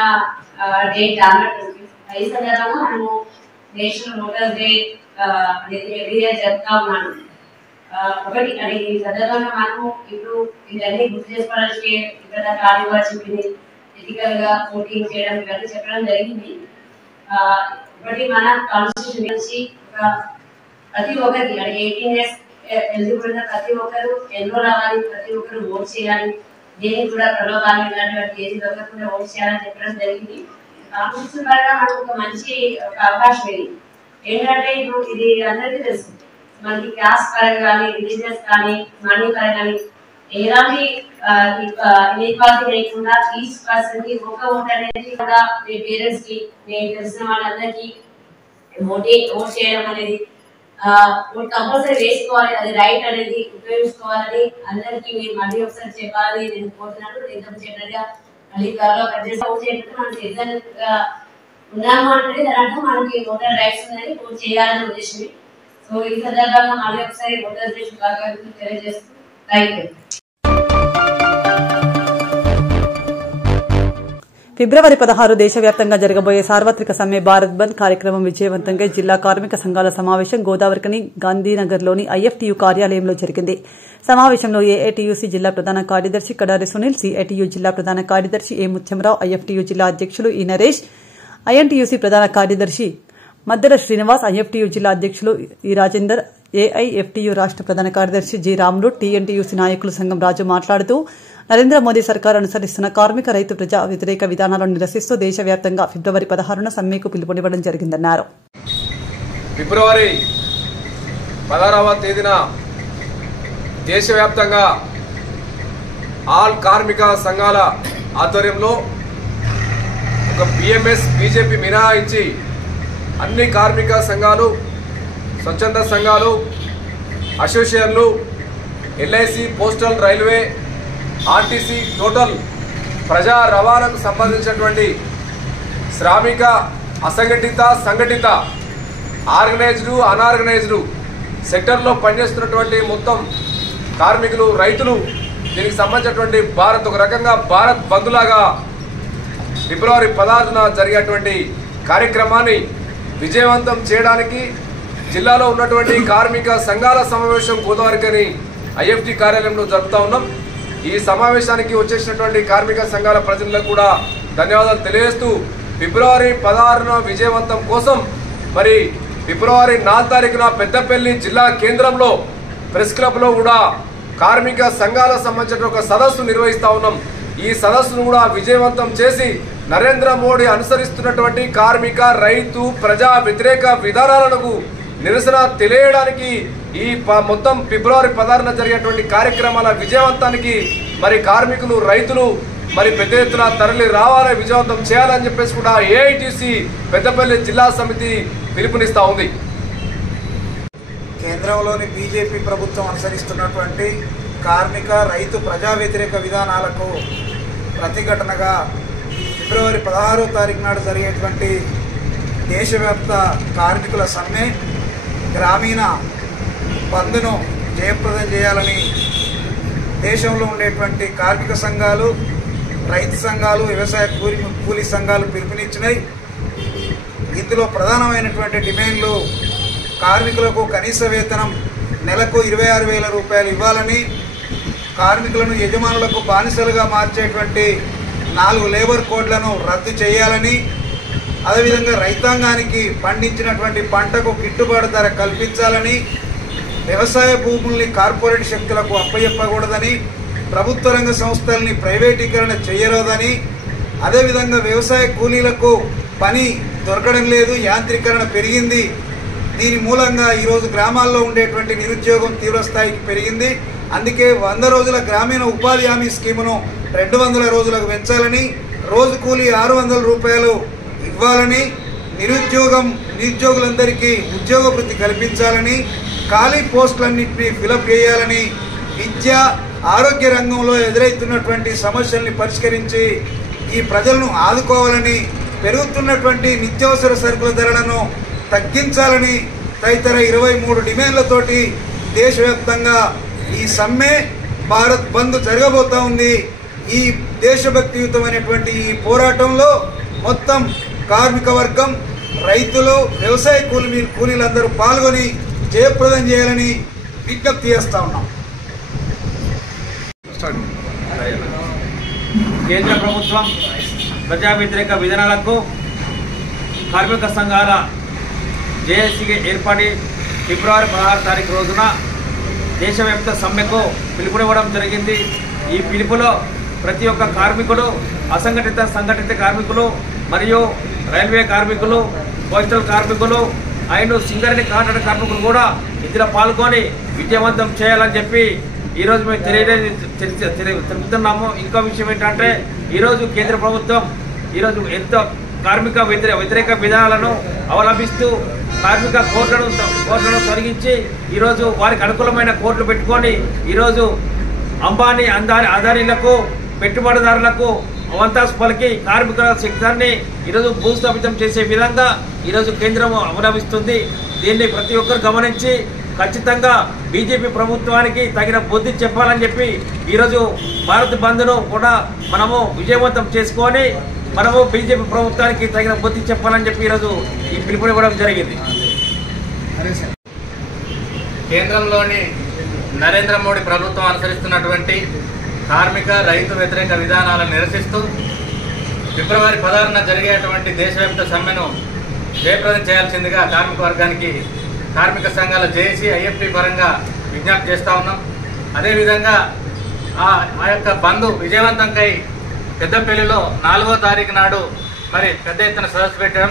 డేట్ జామియా 22. ఈ సందర్భంగా మనము నేషనల్ ఓటర్స్ డే అనేది ఎవ్రీ ఇయర్ జరుపుతా ఉన్నాను. ఒకటి అది ఈ సందర్భంగా మనము ఇప్పుడు ఇవన్నీ గుర్తు చేసుకోవడానికి ఇక్కడ కార్యక్రమాలు చెప్పింది, ఎథికల్ గా ఓటింగ్ చేయడం ఇవన్నీ చెప్పడం జరిగింది. ఒకటి మన కాన్స్టిట్యూషన్ నుంచి ప్రతి ఒక్కరికి అంటే 18 years ఎలిజిబుల్ గా ప్రతి ఒక్కరు ఎన్రోల్ అవ్వాలి, ప్రతి ఒక్కరు ఓట్ చేయాలి, దేనికి కూడా ప్రలోభాలు ఇలాంటి ఏది దొరకకుండా ఓట్ చేయాలని చెప్పడం జరిగింది. కాన్స్టిట్యూషన్ పరంగా మనకు ఒక మంచి అవకాశం ఇది ఏంటంటే ఇప్పుడు ఇది అందరికీ తెలుసు, మనకి క్యాస్ట్ పరంగా కానీ రిలీజియస్ కానీ మనీ పరంగా కానీ ఎలాంటి ఇన్ఈక్వాలిటీ లేకుండా ఈచ్ పర్సన్ కి ఒక ఓట్ అనేది కూడా మీ పేరెంట్స్ కి మీకు తెలిసిన వాళ్ళందరికీ ఓట్ చేయడం అనేది కంపల్సరీ వేసుకోవాలి, అది రైట్ అనేది ఉపయోగించుకోవాలని అందరికీ మీరు మళ్ళీ ఒకసారి చెప్పాలి నేను కోరుతున్నాను. ఇంతకు చెప్పినట్టుగా మళ్ళీ త్వరలో ఓట్ చేయడం మనం సిటిజన్ ఉన్నాము అంటే దాంట్లో మనకి ఓటర్ రైట్స్ ఉన్నాయి, ఓట్ చేయాలనే ఉద్దేశమే. సో ఈ సందర్భంగా మళ్ళీ ఒకసారి ఓటర్స్ డే శుభాకాంక్షలు తెలియజేస్తూ థ్యాంక్ యూ. ఫిబ్రవరి 16 దేశవ్యాప్తంగా జరగబోయే సార్వత్రిక సమ్మె భారత్ బంద్ కార్యక్రమం విజయవంతంగా జిల్లా కార్మిక సంఘాల సమావేశం గోదావరికని గాంధీనగర్లోని ఐఎఫ్టీయూ కార్యాలయంలో జరిగింది. సమావేశంలో ఏఐటీయూసీ జిల్లా ప్రధాన కార్యదర్శి కడారి సునీల్, సిఐటియు జిల్లా ప్రధాన కార్యదర్శి ఏ ముత్యంరావు, ఐఎఫ్టీయూ జిల్లా అధ్యక్షులు ఈ నరేష్, ఐఎన్టీయూసీ ప్రధాన కార్యదర్శి మద్దెల శ్రీనివాస్, ఐఎఫ్టీయూ జిల్లా అధ్యక్షులు ఈ రాజేందర్, ఏఐఎఫ్టీయూ రాష్ట్ర ప్రధాన కార్యదర్శి జి రాములు, టీఎన్టీయూసీ నాయకులు సంఘం రాజు మాట్లాడుతూ నరేంద్ర మోదీ సర్కార్ అనుసరిస్తున్న కార్మిక రైతు ప్రజా వ్యతిరేక విధానాలను నిరసిస్తూ దేశవ్యాప్తంగా ఫిబ్రవరి 16న సమ్మెకు పిలుపునివ్వడం జరిగిందన్నారు. ఫిబ్రవరి 16వ తేదీన దేశవ్యాప్తంగా ఆల్ కార్మిక సంఘాల ఆధ్వర్యంలో ఒక బిఎంఎస్ బీజేపీ మినహాయించి అన్ని కార్మిక సంఘాలు, స్వచ్ఛంద సంఘాలు, అసోసియేషన్లు, LIC, postal, railway, RTC, total ప్రజా రవాణాకు సంబంధించినటువంటి శ్రామిక, అసంఘటిత, సంఘటిత, ఆర్గనైజ్డ్, అనార్గనైజ్డ్ సెక్టర్లో పనిచేస్తున్నటువంటి మొత్తం కార్మికులు, రైతులు, దీనికి సంబంధించినటువంటి భారత్ ఒక రకంగా భారత్ బంద్ లాగా ఫిబ్రవరి 16న జరిగేటువంటి కార్యక్రమాన్ని విజయవంతం చేయడానికి జిల్లాలో ఉన్నటువంటి కార్మిక సంఘాల సమావేశం గోదావరికని ఐఎఫ్టీ కార్యాలయంలో జరుపుతా ఉన్నాం. ఈ సమావేశానికి వచ్చేసినటువంటి కార్మిక సంఘాల ప్రజలకు కూడా ధన్యవాదాలు తెలియజేస్తూ ఫిబ్రవరి 16న విజయవంతం కోసం మరి ఫిబ్రవరి 4 తారీఖున పెద్దపల్లి జిల్లా కేంద్రంలో ప్రెస్ క్లబ్లో కూడా కార్మిక సంఘాల సంబంధించిన ఒక సదస్సు నిర్వహిస్తా ఉన్నాం. ఈ సదస్సును కూడా విజయవంతం చేసి నరేంద్ర మోడీ అనుసరిస్తున్నటువంటి కార్మిక, రైతు, ప్రజా వ్యతిరేక విధానాలకు నిరసన తెలియడానికి ఈ మొత్తం ఫిబ్రవరి 16న జరిగేటువంటి కార్యక్రమాల విజయవంతానికి మరి కార్మికులు, రైతులు మరి పెద్ద ఎత్తున తరలి రావాలని, విజయవంతం చేయాలని చెప్పేసి కూడా ఏఐటీసీ పెద్దపల్లి జిల్లా సమితి పిలుపునిస్తా ఉంది. కేంద్రంలోని బీజేపీ ప్రభుత్వం అనుసరిస్తున్నటువంటి కార్మిక, రైతు, ప్రజా వ్యతిరేక విధానాలకు ప్రతిఘటనగా ఫిబ్రవరి 16వ తారీఖు నాడు జరిగేటువంటి దేశవ్యాప్త కార్మికుల సమ్మె గ్రామీణ బంద్ను జయప్రదం చేయాలని దేశంలో ఉండేటువంటి కార్మిక సంఘాలు, రైతు సంఘాలు, వ్యవసాయ కూలీ సంఘాలు పిలుపునిచ్చినాయి. ఇందులో ప్రధానమైనటువంటి డిమాండ్లు కార్మికులకు కనీస వేతనం నెలకు 26,000 రూపాయలు ఇవ్వాలని, కార్మికులను యజమానులకు బానిసలుగా మార్చేటువంటి 4 లేబర్ కోడ్లను రద్దు చేయాలని, అదేవిధంగా రైతాంగానికి పండించినటువంటి పంటకు గిట్టుబాటు ధర కల్పించాలని, వ్యవసాయ భూముల్ని కార్పొరేట్ శక్తులకు అప్పచెప్పకూడదని, ప్రభుత్వ రంగ సంస్థల్ని ప్రైవేటీకరణ చేయరాదని, అదేవిధంగా వ్యవసాయ కూలీలకు పని దొరకడం లేదు, యాంత్రీకరణ పెరిగింది. దీని మూలంగా ఈరోజు గ్రామాల్లో ఉండేటువంటి నిరుద్యోగం తీవ్రస్థాయికి పెరిగింది. అందుకే 100 రోజుల గ్రామీణ ఉపాధి హామీ స్కీమును 200 రోజులకు పెంచాలని, రోజు కూలీ 600 రూపాయలు ఇవ్వాలని, నిరుద్యోగులందరికీ ఉద్యోగ వృత్తి కల్పించాలని, ఖాళీ పోస్టులన్నింటినీ ఫిలప్ చేయాలని, విద్య ఆరోగ్య రంగంలో ఎదురవుతున్నటువంటి సమస్యల్ని పరిష్కరించి ఈ ప్రజలను ఆదుకోవాలని, పెరుగుతున్నటువంటి నిత్యావసర సరుకుల ధరలను తగ్గించాలని తదితర 23 డిమాండ్లతోటి దేశవ్యాప్తంగా ఈ సమ్మె భారత్ బంద్ జరగబోతా ఉంది. ఈ దేశభక్తియుతమైనటువంటి ఈ పోరాటంలో మొత్తం కార్మిక వర్గం, రైతులు, వ్యవసాయ కూలీలందరూ పాల్గొని జయప్రదం చేయాలని విజ్ఞప్తి చేస్తా ఉన్నాం. కేంద్ర ప్రభుత్వం ప్రజా వ్యతిరేక విధానాలకు కార్మిక సంఘాల జేఏసీగా ఏర్పడి ఫిబ్రవరి 16వ తారీఖు రోజున దేశవ్యాప్త సమ్మెకు పిలుపునివ్వడం జరిగింది. ఈ పిలుపులో ప్రతి ఒక్క కార్మికులు, అసంఘటిత, సంఘటిత కార్మికులు మరియు రైల్వే కార్మికులు, పోస్టల్ కార్మికులు, సింగరేణి కాంట్రాక్ట్ కార్మికులు కూడా ఇందులో పాల్గొని విజయవంతం చేయాలని చెప్పి ఈరోజు మేము తెలుపుతున్నాము. ఇంకో విషయం ఏంటంటే ఈరోజు కేంద్ర ప్రభుత్వం ఈరోజు ఎంతో కార్మిక వ్యతిరేక విధానాలను అవలంబిస్తూ కార్మిక కోర్టులను తొలగించి ఈరోజు వారికి అనుకూలమైన కోర్టులు పెట్టుకొని ఈరోజు అంబానీ అదానీలకు, పెట్టుబడిదారులకు అవంతాస్ పలికి కార్మికుల శక్తాన్ని ఈరోజు భూస్థాపితం చేసే విధంగా ఈరోజు కేంద్రం అవలంబిస్తుంది. దీన్ని ప్రతి ఒక్కరు గమనించి ఖచ్చితంగా బీజేపీ ప్రభుత్వానికి తగిన బుద్ధి చెప్పాలని చెప్పి ఈరోజు భారత్ బంద్ను కూడా మనము విజయవంతం చేసుకొని మనము బీజేపీ ప్రభుత్వానికి తగిన బుద్ధి చెప్పాలని చెప్పి ఈరోజు ఈ పిలుపునివ్వడం జరిగింది. కేంద్రంలోని నరేంద్ర మోడీ ప్రభుత్వం అనుసరిస్తున్నటువంటి కార్మిక, రైతు వ్యతిరేక విధానాలను నిరసిస్తూ ఫిబ్రవరి 16న జరిగేటువంటి దేశవ్యాప్త సమ్మెను జయప్రదం చేయాల్సిందిగా కార్మిక వర్గానికి కార్మిక సంఘాల జేఏసీ, ఐఎఫ్టీ పరంగా విజ్ఞప్తి చేస్తూ ఉన్నాం. అదేవిధంగా ఆ యొక్క బంద్ విజయవంతంకై పెద్దపల్లిలో 4వ తారీఖు నాడు మరి పెద్ద ఎత్తున సదస్సు పెట్టడం,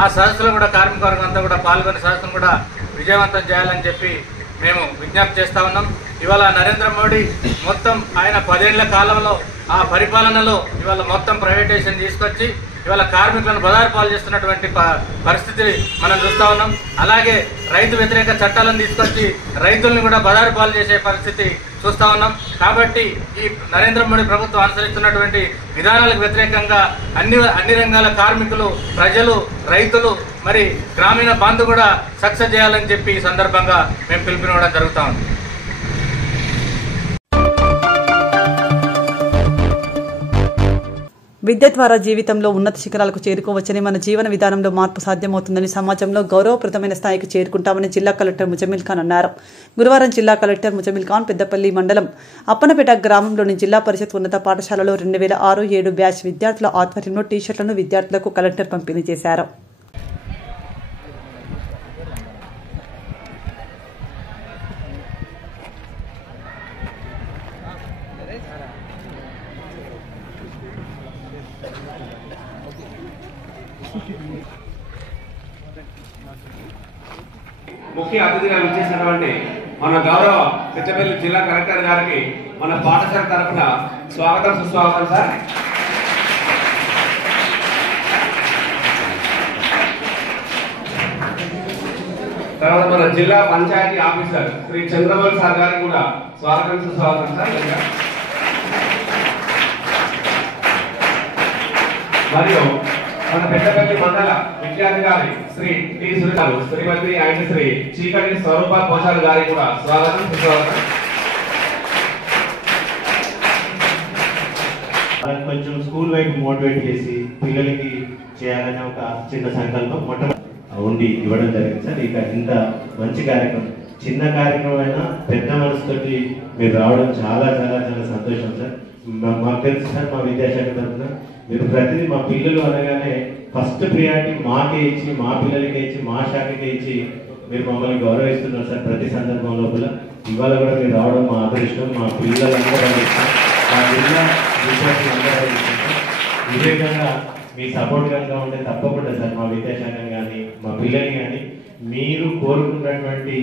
ఆ సదస్సులో కూడా కార్మిక వర్గం అంతా కూడా పాల్గొని సదస్సును కూడా విజయవంతం చేయాలని చెప్పి మేము విజ్ఞప్తి చేస్తూ ఉన్నాం. ఇవాళ నరేంద్ర మోడీ మొత్తం ఆయన 10 ఏళ్ల కాలంలో ఆ పరిపాలనలో ఇవాళ మొత్తం ప్రైవేటైజేషన్ తీసుకొచ్చి ఇవాళ కార్మికులను బజారు పాలు చేస్తున్నటువంటి పరిస్థితి మనం చూస్తూ ఉన్నాం. అలాగే రైతు వ్యతిరేక చట్టాలను తీసుకొచ్చి రైతుల్ని కూడా బజారు పాలు చేసే పరిస్థితి చూస్తూ ఉన్నాం. కాబట్టి ఈ నరేంద్ర మోడీ ప్రభుత్వం అనుసరిస్తున్నటువంటి విధానాలకు వ్యతిరేకంగా అన్ని రంగాల కార్మికులు, ప్రజలు, రైతులు మరి గ్రామీణ బంద్ కూడా సక్సెస్ చేయాలని చెప్పి ఈ సందర్భంగా మేము పిలుపునివ్వడం జరుగుతూ ఉంది. విద్య ద్వారా జీవితంలో ఉన్నత శిఖరాలకు చేరుకోవచ్చని, మన జీవన విధానంలో మార్పు సాధ్యమవుతుందని, సమాజంలో గౌరవప్రదమైన స్థాయికి చేరుకుంటామని జిల్లా కలెక్టర్ ముజమిల్ ఖాన్ అన్నారు. గురువారం జిల్లా కలెక్టర్ ముజమిల్ ఖాన్ పెద్దపల్లి మండలం అప్పనపేట గ్రామంలోని జిల్లా పరిషత్ ఉన్నత పాఠశాలలో 2006-07 బ్యాచ్ విద్యార్థుల ఆధ్వర్యంలో టీషర్ట్లను విద్యార్థులకు కలెక్టర్ పంపిణీ చేశారు. ముఖ్య అతిథిగా విచ్చేసినటువంటి మన గౌరవ పెద్దపల్లి జిల్లా కలెక్టర్ గారికి మన పాఠశాల తరఫున స్వాగతం, సుస్వాగతం సార్. తర్వాత మన జిల్లా పంచాయతీ ఆఫీసర్ శ్రీ చంద్రబాబు సార్ గారికి కూడా స్వాగతం, సుస్వాగతం సార్. మరియు మన పెద్దపల్లి మండల విద్యాధికారి శ్రీ టి సురేష్, శ్రీమతి అండ్ శ్రీ చీకటి స్వరూప కోశాల్ గారికి కూడా స్వాగతం సుస్వాగతం. కొంచెం స్కూల్ వైపు మోటివేట్ చేసి పిల్లలకి చేయాలనే ఒక చిన్న సంకల్పం ఉండి ఇవ్వడం జరిగింది సార్. ఇక ఇంత మంచి కార్యక్రమం, చిన్న కార్యక్రమం అయినా పెద్ద మనసుతోటి మీరు రావడం చాలా చాలా చాలా సంతోషం సార్. మాకు తెలుసు సార్, మా విద్యాశాఖ తరఫున మీరు ప్రతిదీ మా పిల్లలు అనగానే ఫస్ట్ ప్రియారిటీ మాకే ఇచ్చి, మా పిల్లలకే ఇచ్చి, మా శాఖకే ఇచ్చి మీరు మమ్మల్ని గౌరవిస్తున్నారు సార్ ప్రతి సందర్భం లోపల. ఇవాళ కూడా మీరు రావడం మా అదృష్టం, మా పిల్లలందరూ ఇష్టం, మా జిల్లా విద్యార్థులందరూ ఇష్టం. ఇదే విధంగా మీ సపోర్ట్ కనుక ఉంటే తప్పకుండా సార్ మా విద్యాశాఖను కానీ మా పిల్లల్ని కానీ మీరు కోరుకున్నటువంటి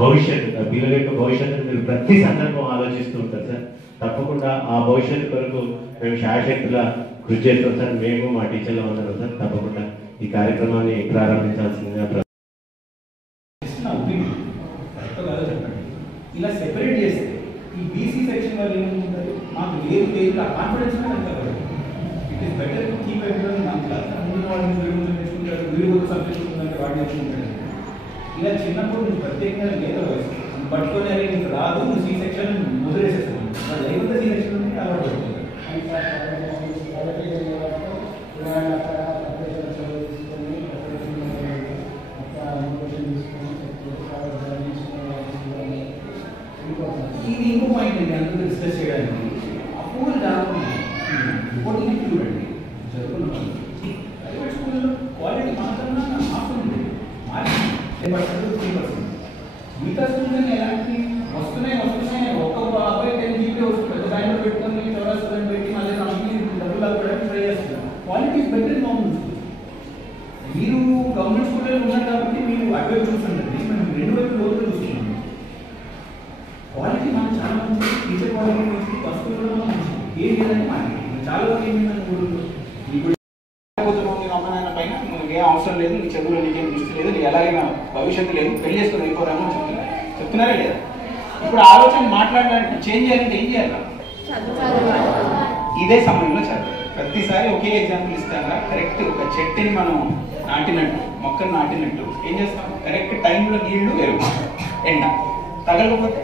భవిష్యత్తు, పిల్లల యొక్క భవిష్యత్తును మీరు ప్రతి సందర్భం ఆలోచిస్తూ ఉంటారు సార్. తప్పకుండా ఆ భవిష్యత్తు కొరకు మేము శాయశక్తులా కృషి చేస్తాం సార్. మేము మా టీచర్లు అందరం సార్. తప్పకుండా ఈ కార్యక్రమాన్ని ప్రారంభించాల్సిందిగా ఇలా సెపరేట్ చేస్తే ఈ బీసీ సెక్షన్ వాళ్ళు ఏముంటుంది, మాకు లేదు లేదు ఆ confidence it is better to keep everyone one class. ముందు వాళ్ళు వీడు నేర్చుకుంటారు, వీడు ఒక సబ్జెక్ట్ ఉందంటే వాడు నేర్చుకుంటాడు. ఇలా చిన్నప్పుడు నువ్వు ప్రత్యేకంగా లేదా వయసు పట్టుకొని అరే నీకు రాదు, నువ్వు సి సెక్షన్ మొదలేసేస్తాను, అది అయిపోతే సి సెక్షన్ నుండి అలవాటు పడుతుంది. ఇది ఇంకో పాయింట్ అండి అందరూ డిస్కస్ చేయడానికి. అప్పుడు కాకుండా ఇంకోటి చూడండి, చదువుకున్న ప్రైవేట్ స్కూల్లో క్వాలిటీ మాత్రమే హాఫ్ ఉంది, మార్కెట్ 3%. మిగతా స్కూల్ ఎలాంటి వస్తున్నాయి ఒక్క అబ్బాయి 10 జీపీ వస్తుంది, పెద్ద బ్యాంకులో పెట్టుకొని చౌరాస్తాలను పెట్టి మళ్ళీ కంపెనీ డబ్బులు అవ్వడానికి ట్రై చేస్తున్నారు. Quality is better in government school. మీరు గవర్నమెంట్ స్కూల్లో ఉన్నారు కాబట్టి మీరు అటువైపు చూస్తుండండి, మేము 2 వైపు లోతులు చూస్తున్నాం. క్వాలిటీ మనం చాలా మంది టీచర్ క్వాలిటీ మంచి, వస్తువులు కూడా మంచి, ఏం లేదని మార్కెట్ చాలా వరకు ఏమైందని ఇప్పుడు అమ్మ నాన్న పైన నువ్వు ఏం అవసరం లేదు, నీ చదువులో నీకేం దృష్టి లేదు, నీకు ఎలాగైనా భవిష్యత్తు లేదు, పెళ్లి చేసుకుని అయిపోరామో చెప్తున్నారా లేదా? ఇప్పుడు ఆలోచన మాట్లాడడానికి చేంజ్ చేయాలంటే ఏం చేయాలి? ఇదే సమయంలో చదవాలి. ప్రతిసారి ఒకే ఎగ్జాంపుల్ ఇస్తారా? కరెక్ట్ ఒక చెట్టుని మనం నాటినట్టు, మొక్కను నాటినట్టు ఏం చేస్తాం? కరెక్ట్ టైంలో నీళ్లు, ఎరువు, ఎండ తగలకపోతే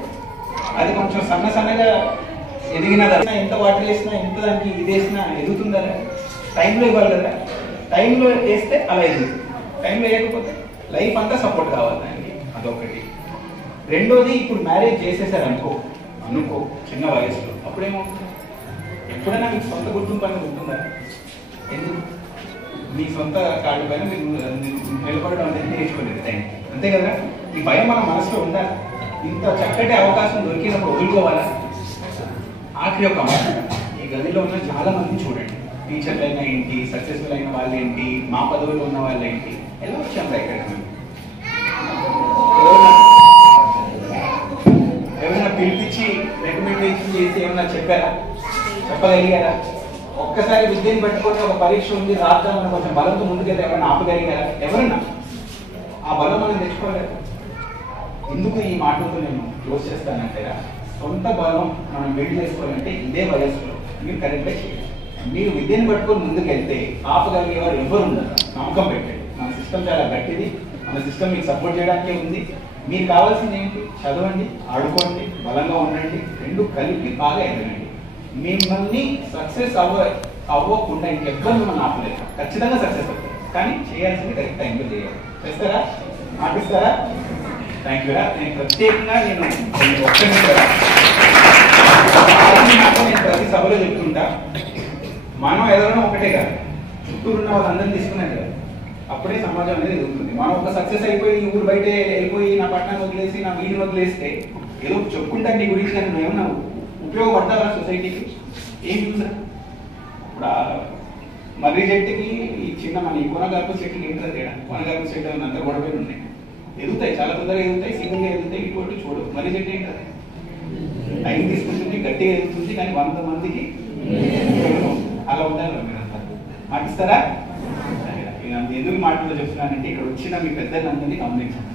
అది కొంచెం సన్నగా ఎదిగినదా, ఎంత వాటర్ వేసినా ఎంత దానికి ఇది వేసినా ఎదుగుతుందా? టైంలో ఇవ్వాలి కదా, టైంలో వేస్తే అలా ఎదుగుతుంది, టైంలో వేయకపోతే లైఫ్ అంతా సపోర్ట్ కావాలి దానికి. అదొకటి. రెండోది, ఇప్పుడు మ్యారేజ్ చేసేసారు అనుకో చిన్న వయసులో, అప్పుడేమవుతుంది? ఎప్పుడైనా మీకు సొంత గుర్తింపు అనేది ఉంటుందా? ఎందుకు? మీ సొంత కాళ్ళ పైన మీరు నిలబడడం అనేది నేర్చుకోలేదు టైం, అంతే కదా? ఈ భయం మన మనసులో ఉండాలి. ఇంత చక్కటి అవకాశం దొరికినప్పుడు వదులుకోవాలా? ఆఖరి ఒక ఈ గదిలో ఉన్న చాలా మందిని చూడండి, టీచర్లు అయినా ఏంటి, సక్సెస్ఫుల్ అయిన వాళ్ళు ఏంటి, మా పదవిలో ఉన్న వాళ్ళు ఏంటి, ఎలా వచ్చాం ఇక్కడ? ఎవరైనా పిలిపించి రికమెండేషన్ చేసి ఏమన్నా చెప్పగలిగారా? ఒక్కసారి విద్యను పెట్టుకొని ఒక పరీక్ష ఉంది రాద్దామని కొంచెం బలంతో ముందుకెళ్తే ఎవరైనా ఆపగలిగారా? ఎవరన్నా ఆ బలం మనం తెచ్చుకోలేదు. ఎందుకు ఈ మాటలతో నేను క్లోజ్ చేస్తానంటే, సొంత బలం మనం బిల్డ్ చేసుకోవాలంటే ఇదే వయస్సులో మీరు కరెక్ట్గా చేయాలి. మీరు విద్యను పట్టుకొని ముందుకెళ్తే ఆపగలిగేవారు ఎవరు ఉండరు. నమ్మకం పెట్టండి, మన సిస్టమ్ చాలా గట్టిది, మన సిస్టమ్ మీకు సపోర్ట్ చేయడానికే ఉంది. మీకు కావాల్సింది ఏంటి? చదవండి, ఆడుకోండి, బలంగా ఉండండి, రెండు కలిపి బాగా ఎదగండి. మిమ్మల్ని సక్సెస్ అవ్వకుండా ఇంకెవ్వరు మిమ్మల్ని ఆపలేదు. ఖచ్చితంగా సక్సెస్ అవుతుంది, కానీ చేయాల్సింది కరెక్ట్ టైంలో చేయాలి. చేస్తారా? ఆపిస్తారా? థ్యాంక్ యూ రా. నేను ప్రత్యేకంగా నేను ప్రతి సభలో చెప్తుంటా, మనం ఎదగడం ఒకటే కాదు, చుట్టూ ఉన్న వాళ్ళందరినీ తీసుకునేది కాదు. అప్పుడే సమాజం అనేది ఎదుగుతుంది. మనం ఒక సక్సెస్ అయిపోయి ఊరు బయట వెళ్ళిపోయి నా పట్టణాన్ని వదిలేసి నా వీడిని వదిలేస్తే ఏదో చెప్పుకుంటా నీ గురించి, కానీ నువ్వు ఏమన్నా ఉపయోగపడతావా సొసైటీకి? ఏం చూసా? ఇప్పుడు మర్రి చెట్టుకి ఈ చిన్న మన ఈ కొనగాకు చెట్టుకి ఏంటో తేడా? కొనగాకు చెట్టు అంత గొడవలు ఉన్నాయి, ఎదుగుతాయి, చాలా తొందరగా ఎదుగుతాయి, సింగిల్గా ఎదుగుతాయి. ఇటువంటి చూడు, మర్రి చెట్టు ఏంటది? టైం తీసుకుంటుంది, గట్టిగా ఎదుగుతుంది, కానీ 100 మందికి అలా ఉండాలి. మీరంతా మాటిస్తారా? ఎందుకు మాటలో చెప్తున్నానంటే, ఇక్కడ వచ్చిన మీ పెద్దలందరినీ గమనించండి.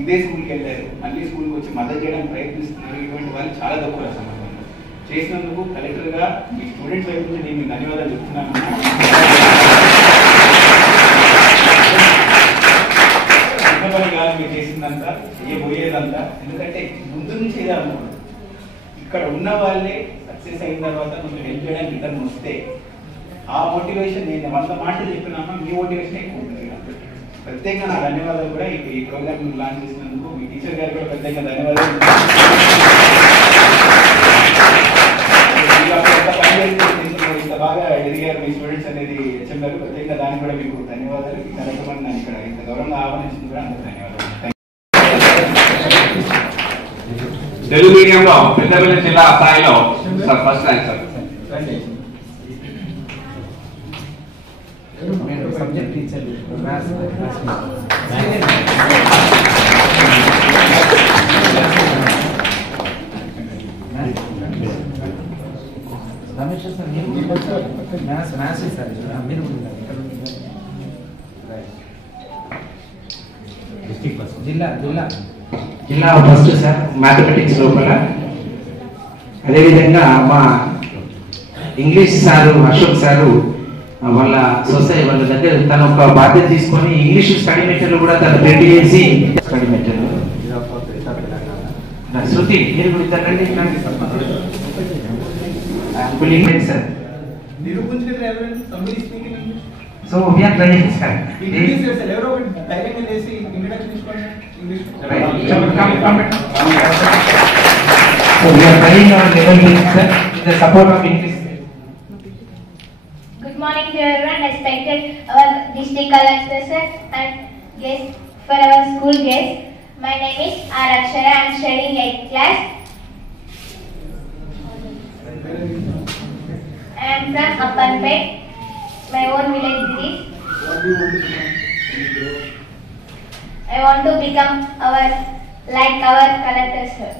ఇదే స్కూల్కి వెళ్ళారు, మళ్ళీ స్కూల్కి వచ్చి మద్దతు చేయడానికి ప్రయత్నిస్తున్నారు. ఇటువంటి వాళ్ళు చాలా తక్కువ సమాజంలో చేసినందుకు కలెక్టర్గా మీ స్టూడెంట్స్ వైపు నుంచి నేను ధన్యవాదాలు చెప్తున్నాను. రాము. ఇక్కడ ఉన్న వాళ్ళే సక్సెస్ అయిన తర్వాత కొంచెం హెల్ప్ చేయడానికి రిటర్న్ వస్తే ఆ మోటివేషన్ నేను 100 మాటలు చెప్పినామా మీ మోటివేషన్ ఎక్కువ ఉంటుంది. ప్రత్యేకంగా నా ధన్యవాదాలు కూడా ఈ ప్రోగ్రామ్ లాంచ్ చేసినందుకు మీ టీచర్ గారు కూడా ప్రత్యేకంగా ధన్యవాదాలు. ఇంత బాగా ఎదిగారు మీ స్టూడెంట్స్ అనేది హెచ్ఎం గారు, ప్రత్యేకంగా దానికి కూడా మీకు ధన్యవాదాలు. ఈ కార్యక్రమాన్ని నన్ను ఇక్కడ ఇంత గౌరవంగా ఆహ్వానించింది కూడా అందరూ ధన్యవాదాలు. తెలుగు మీడియంలో పెద్దపల్లి జిల్లా స్థాయిలో sir first rank sir. Subject teacher Ramesh sir maths sir మీరు జిల్లా ఫస్ట్ సార్ మ్యాథమెటిక్స్ లోపల. అదేవిధంగా మా ఇంగ్లీష్ సారు అశోక్ సారు వాళ్ళ సొసైటీ వాళ్ళ దగ్గర తను ఒక బాధ్యత తీసుకొని ఇంగ్లీష్ స్టడీ మెటీరియల్ కూడా తను ప్రింట్ చేసి స్టడీ మెటీరియల్ శృతి మీరు కూడా ఇద్దరండి sir. So we are training sir. ఎవరో ధైర్యంగా చేసి ఇంట్రడక్షన్ తీసుకోండి. So we are trying our level best sir with the support of English. Good morning to everyone. Respected our district collector sir and guests for our school guests. My name is R. Akshara. I am studying 8th class. I am from Appanpet. My own village it is. I want to become our collector sir.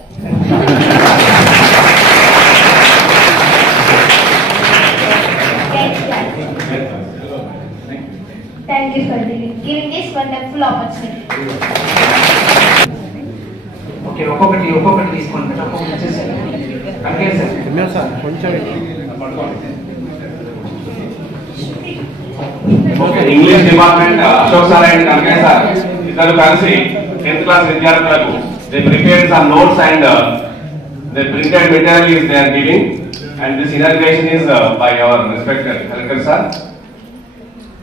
Thank you for giving this wonderful opportunity. Okay, ఒక్కొక్కటి తీసుకోండి. ఒక్కొక్కటి వచ్చేసారు. అలాగే sir. కొంచెం English department Ashok sir and Kanakayya sir ఇద్దరు కలిసి 10th class విద్యార్థులకు they prepared some notes and the printed material is they are giving, and this inauguration is by our respected collector sir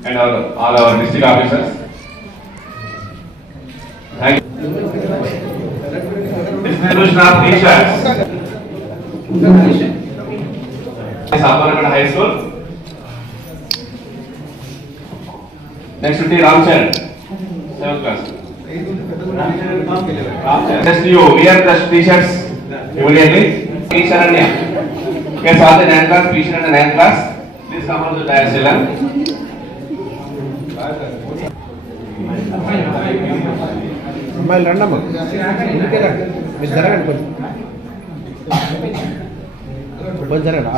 and all our district officers. Thank you. Distribution of t-shirts. Sapparapet High School. Next to Ramchand, 7th class. Just you wear the t-shirts immediately. T-shirt and yeah. Okay, so the 9th class, t-shirt and 9th class. Please come on to the diagonal. అమ్మాయిలు రండమ్మా, ఇంటికి రండి. మీరు జరగండి, కొంచెం జరగండి.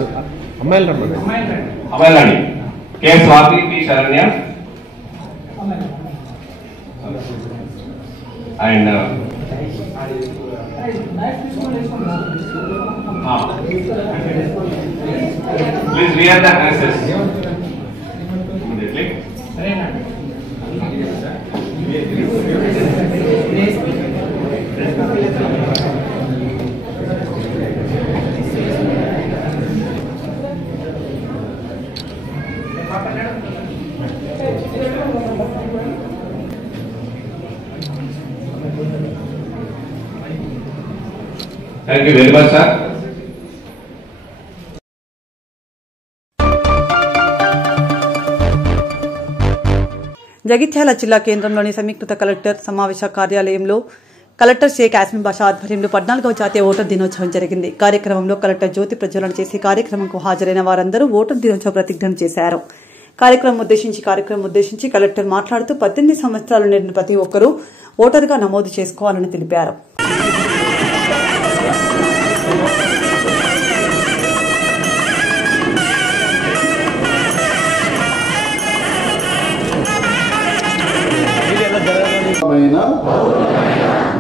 అమ్మాయిలు రమ్మండి. అమ్మాయిలు రండి. K Swathi, P Saranya and please wear the dresses immediately. Thank you very much, sir. Jagtial జిల్లా కేంద్రంలోని సమీకృత కలెక్టర్ సమావేశ కార్యాలయంలో కలెక్టర్ షేక్ యాస్మిన్ బాషా ఆధ్వర్యంలో 14వ జాతీయ ఓటర్ దినోత్సవం జరిగింది. కార్యక్రమంలో కలెక్టర్ జ్యోతి ప్రజ్వలన చేసి కార్యక్రమంకు హాజరైన వారందరూ ఓటర్ దినోత్సవ ప్రతిజ్ఞ చేశారు. కార్యక్రమం ఉద్దేశించి కలెక్టర్ మాట్లాడుతూ 18 సంవత్సరాలు నిండిన ప్రతి ఒక్కరూ ఓటరుగా నమోదు చేసుకోవాలని తెలిపారు.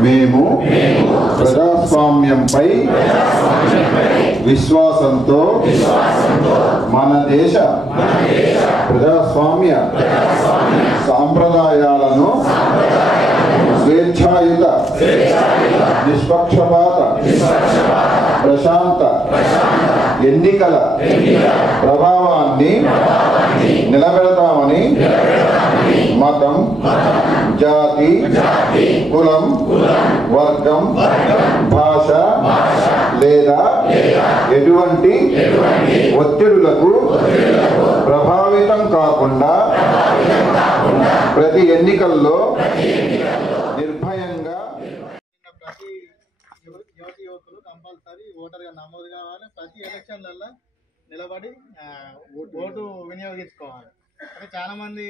మేము ప్రజాస్వామ్యంపై విశ్వాసంతో మన దేశ ప్రజాస్వామ్య సాంప్రదాయాలను స్వేచ్ఛాయుత నిష్పక్షపాత ప్రశాంత ఎన్నికల ప్రభావాన్ని నిలబెడతామని మతం, జాతి, కులం, వర్గం, భాష లేదా ఎటువంటి ఒత్తిడులకు ప్రభావితం కాకుండా ప్రతి ఎన్నికల్లో నిర్భయంగా ప్రతి యువతి యువకులు కంపల్సరీ ఓటర్గా నమోదు కావాలి. ప్రతి ఎలక్షన్లలో నిలబడి ఓటు వినియోగించుకోవాలి. అంటే చాలా మంది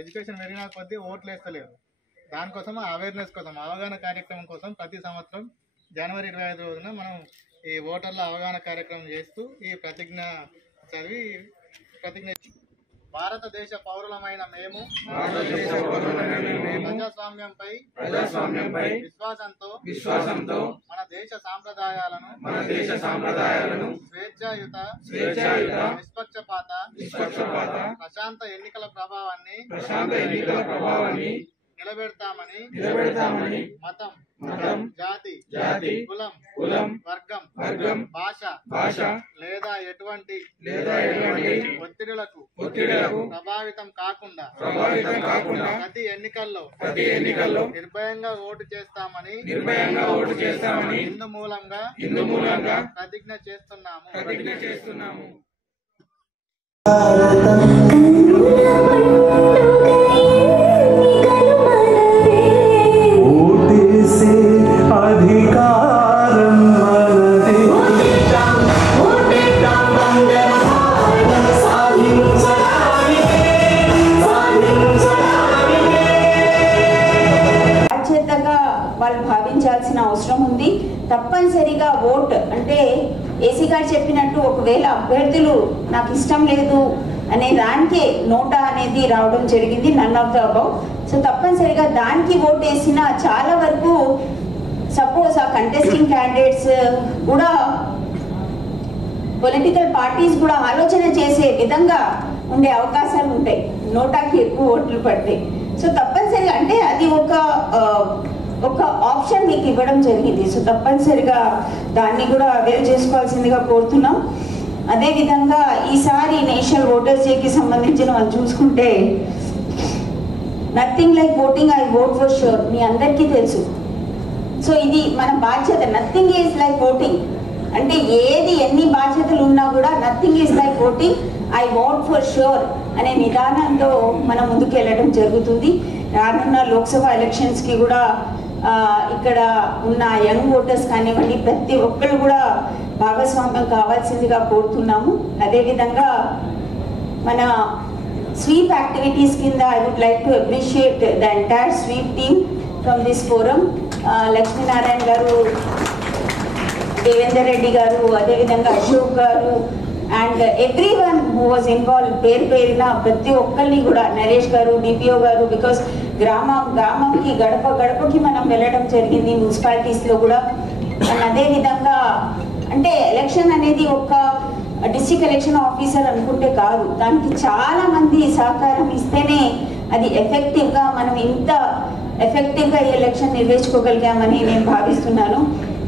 ఎడ్యుకేషన్ పెరిగిన కొద్దీ ఓట్లు వేస్తలేరు. దానికోసం అవేర్నెస్ కోసం, అవగాహన కార్యక్రమం కోసం ప్రతి సంవత్సరం జనవరి 25 రోజున మనం ఈ ఓటర్ల అవగాహన కార్యక్రమం చేస్తూ ఈ ప్రతిజ్ఞ చదివి ప్రతిజ్ఞ. భారతదేశ పౌరులమైన మేము ప్రజాస్వామ్యంపై విశ్వాసంతో మన దేశ సాంప్రదాయాలను స్వేచ్ఛాయుత నిష్పక్షపాత ప్రశాంత ఎన్నికల ప్రభావాన్ని నిలబెడతామని మతం, జాతి, కులం, వర్గం, భాష లేదా ఎటువంటి ఒత్తిడులకు ప్రభావితం కాకుండా ప్రతి ఎన్నికల్లో నిర్భయంగా ఓటు చేస్తామని ఇందు మూలంగా ప్రతిజ్ఞ చేస్తున్నాము. వాళ్ళు భావించాల్సిన అవసరం ఉంది. తప్పనిసరిగా ఓట్ అంటే ఏసీ గారు చెప్పినట్టు ఒకవేళ అభ్యర్థులు నాకు ఇష్టం లేదు అనే దానికే నోటా అనేది రావడం జరిగింది, none of the above. So తప్పనిసరిగా దానికి ఓట్ వేసిన చాలా వరకు సపోజ్ ఆ కంటెస్టింగ్ క్యాండిడేట్స్ కూడా పొలిటికల్ పార్టీస్ కూడా ఆలోచన చేసే విధంగా ఉండే అవకాశాలు ఉంటాయి నోటాకి ఎక్కువ ఓట్లు పడితే. సో తప్పనిసరిగా అంటే అది ఒక ఆప్షన్ మీకు ఇవ్వడం జరిగింది. సో తప్పనిసరిగా దాన్ని కూడా అవైల్ చేసుకోవాల్సిందిగా కోరుతున్నాం. అదేవిధంగా ఈసారి నేషనల్ ఓటర్స్ డేకి సంబంధించిన వాళ్ళు చూసుకుంటే nothing like voting, I vote for sure, మీ అందరికీ తెలుసు. సో ఇది మన బాధ్యత. నథింగ్ ఈజ్ లైక్ ఓటింగ్ అంటే ఏది ఎన్ని బాధ్యతలు ఉన్నా కూడా nothing is like voting, I vote for sure అనే నిదానంతో మనం ముందుకు వెళ్ళడం జరుగుతుంది. రానున్న లోక్సభ ఎలక్షన్స్కి కూడా ఇక్కడ ఉన్న యంగ్ ఓటర్స్ కానివ్వండి ప్రతి ఒక్కరు కూడా భాగస్వామ్యం కావాల్సిందిగా కోరుతున్నాము. అదేవిధంగా మన స్వీప్ యాక్టివిటీస్ కింద I would like to appreciate the entire SVEEP team from this forum. Lakshminarayana garu, Devender Reddy garu, అదేవిధంగా Ashok garu and every one who was involve, పేరున ప్రతి ఒక్కరిని కూడా, నరేష్ గారు, డిపిఓ గారు, బికాస్ గ్రామంకి గడపకి మనం వెళ్ళడం జరిగింది మున్సిపాలిటీస్లో కూడా. అండ్ అదేవిధంగా అంటే ఎలక్షన్ అనేది ఒక డిస్ట్రిక్ట్ ఎలక్షన్ ఆఫీసర్ అనుకుంటే కాదు, దానికి చాలా మంది సహకారం ఇస్తేనే అది ఎఫెక్టివ్గా మనం ఇంత ఎఫెక్టివ్గా ఈ ఎలక్షన్ నిర్వహించుకోగలిగామని నేను భావిస్తున్నాను.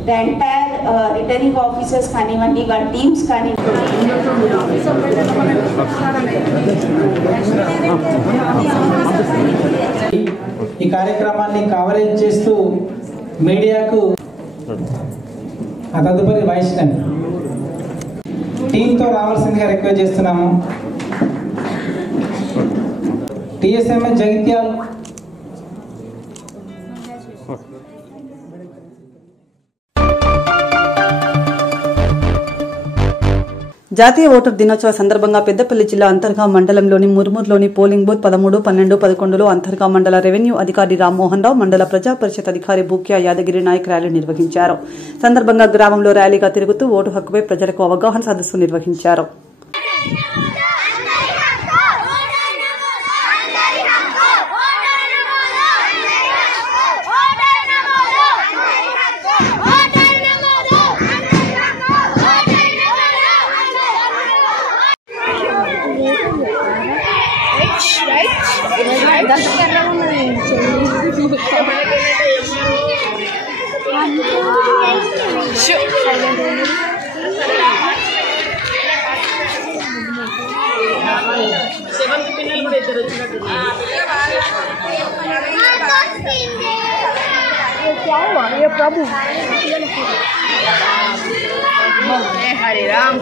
ద ఎంటైర్ రిటర్నింగ్ ఆఫీసర్స్ కానివ్వండి, వాళ్ళ టీమ్స్ కానివ్వండి. ఈ కార్యక్రమాన్ని కవరేజ్ చేస్తూ మీడియాకు తదుపరి వైష్ణవ్ టీంతో రావాల్సిందిగా రిక్వెస్ట్ చేస్తున్నాము. టిఎస్ఎంఎస్ జగిత్యాల్, జాతీయ ఓటర్ దినోత్సవ సందర్భంగా పెద్దపల్లి జిల్లా అంతర్గా మండలంలోని ముర్మూర్లోని పోలింగ్ బూత్ 13, 12, 11లో అంతర్గా మండల రెవెన్యూ అధికారి రామ్మోహన్ రావు, మండల ప్రజా పరిషత్ అధికారి భూక్యా యాదగిరి నాయక్ ర్యాలీ నిర్వహించారు. సందర్భంగా గ్రామంలో ర్యాలీగా తిరుగుతూ ఓటు హక్కుపై ప్రజలకు అవగాహన సదస్సు నిర్వహించారు. సెవెంత్ పిల్లలు కూడా ఇద్దరు వచ్చినట్టు ప్రభు హరే రామ్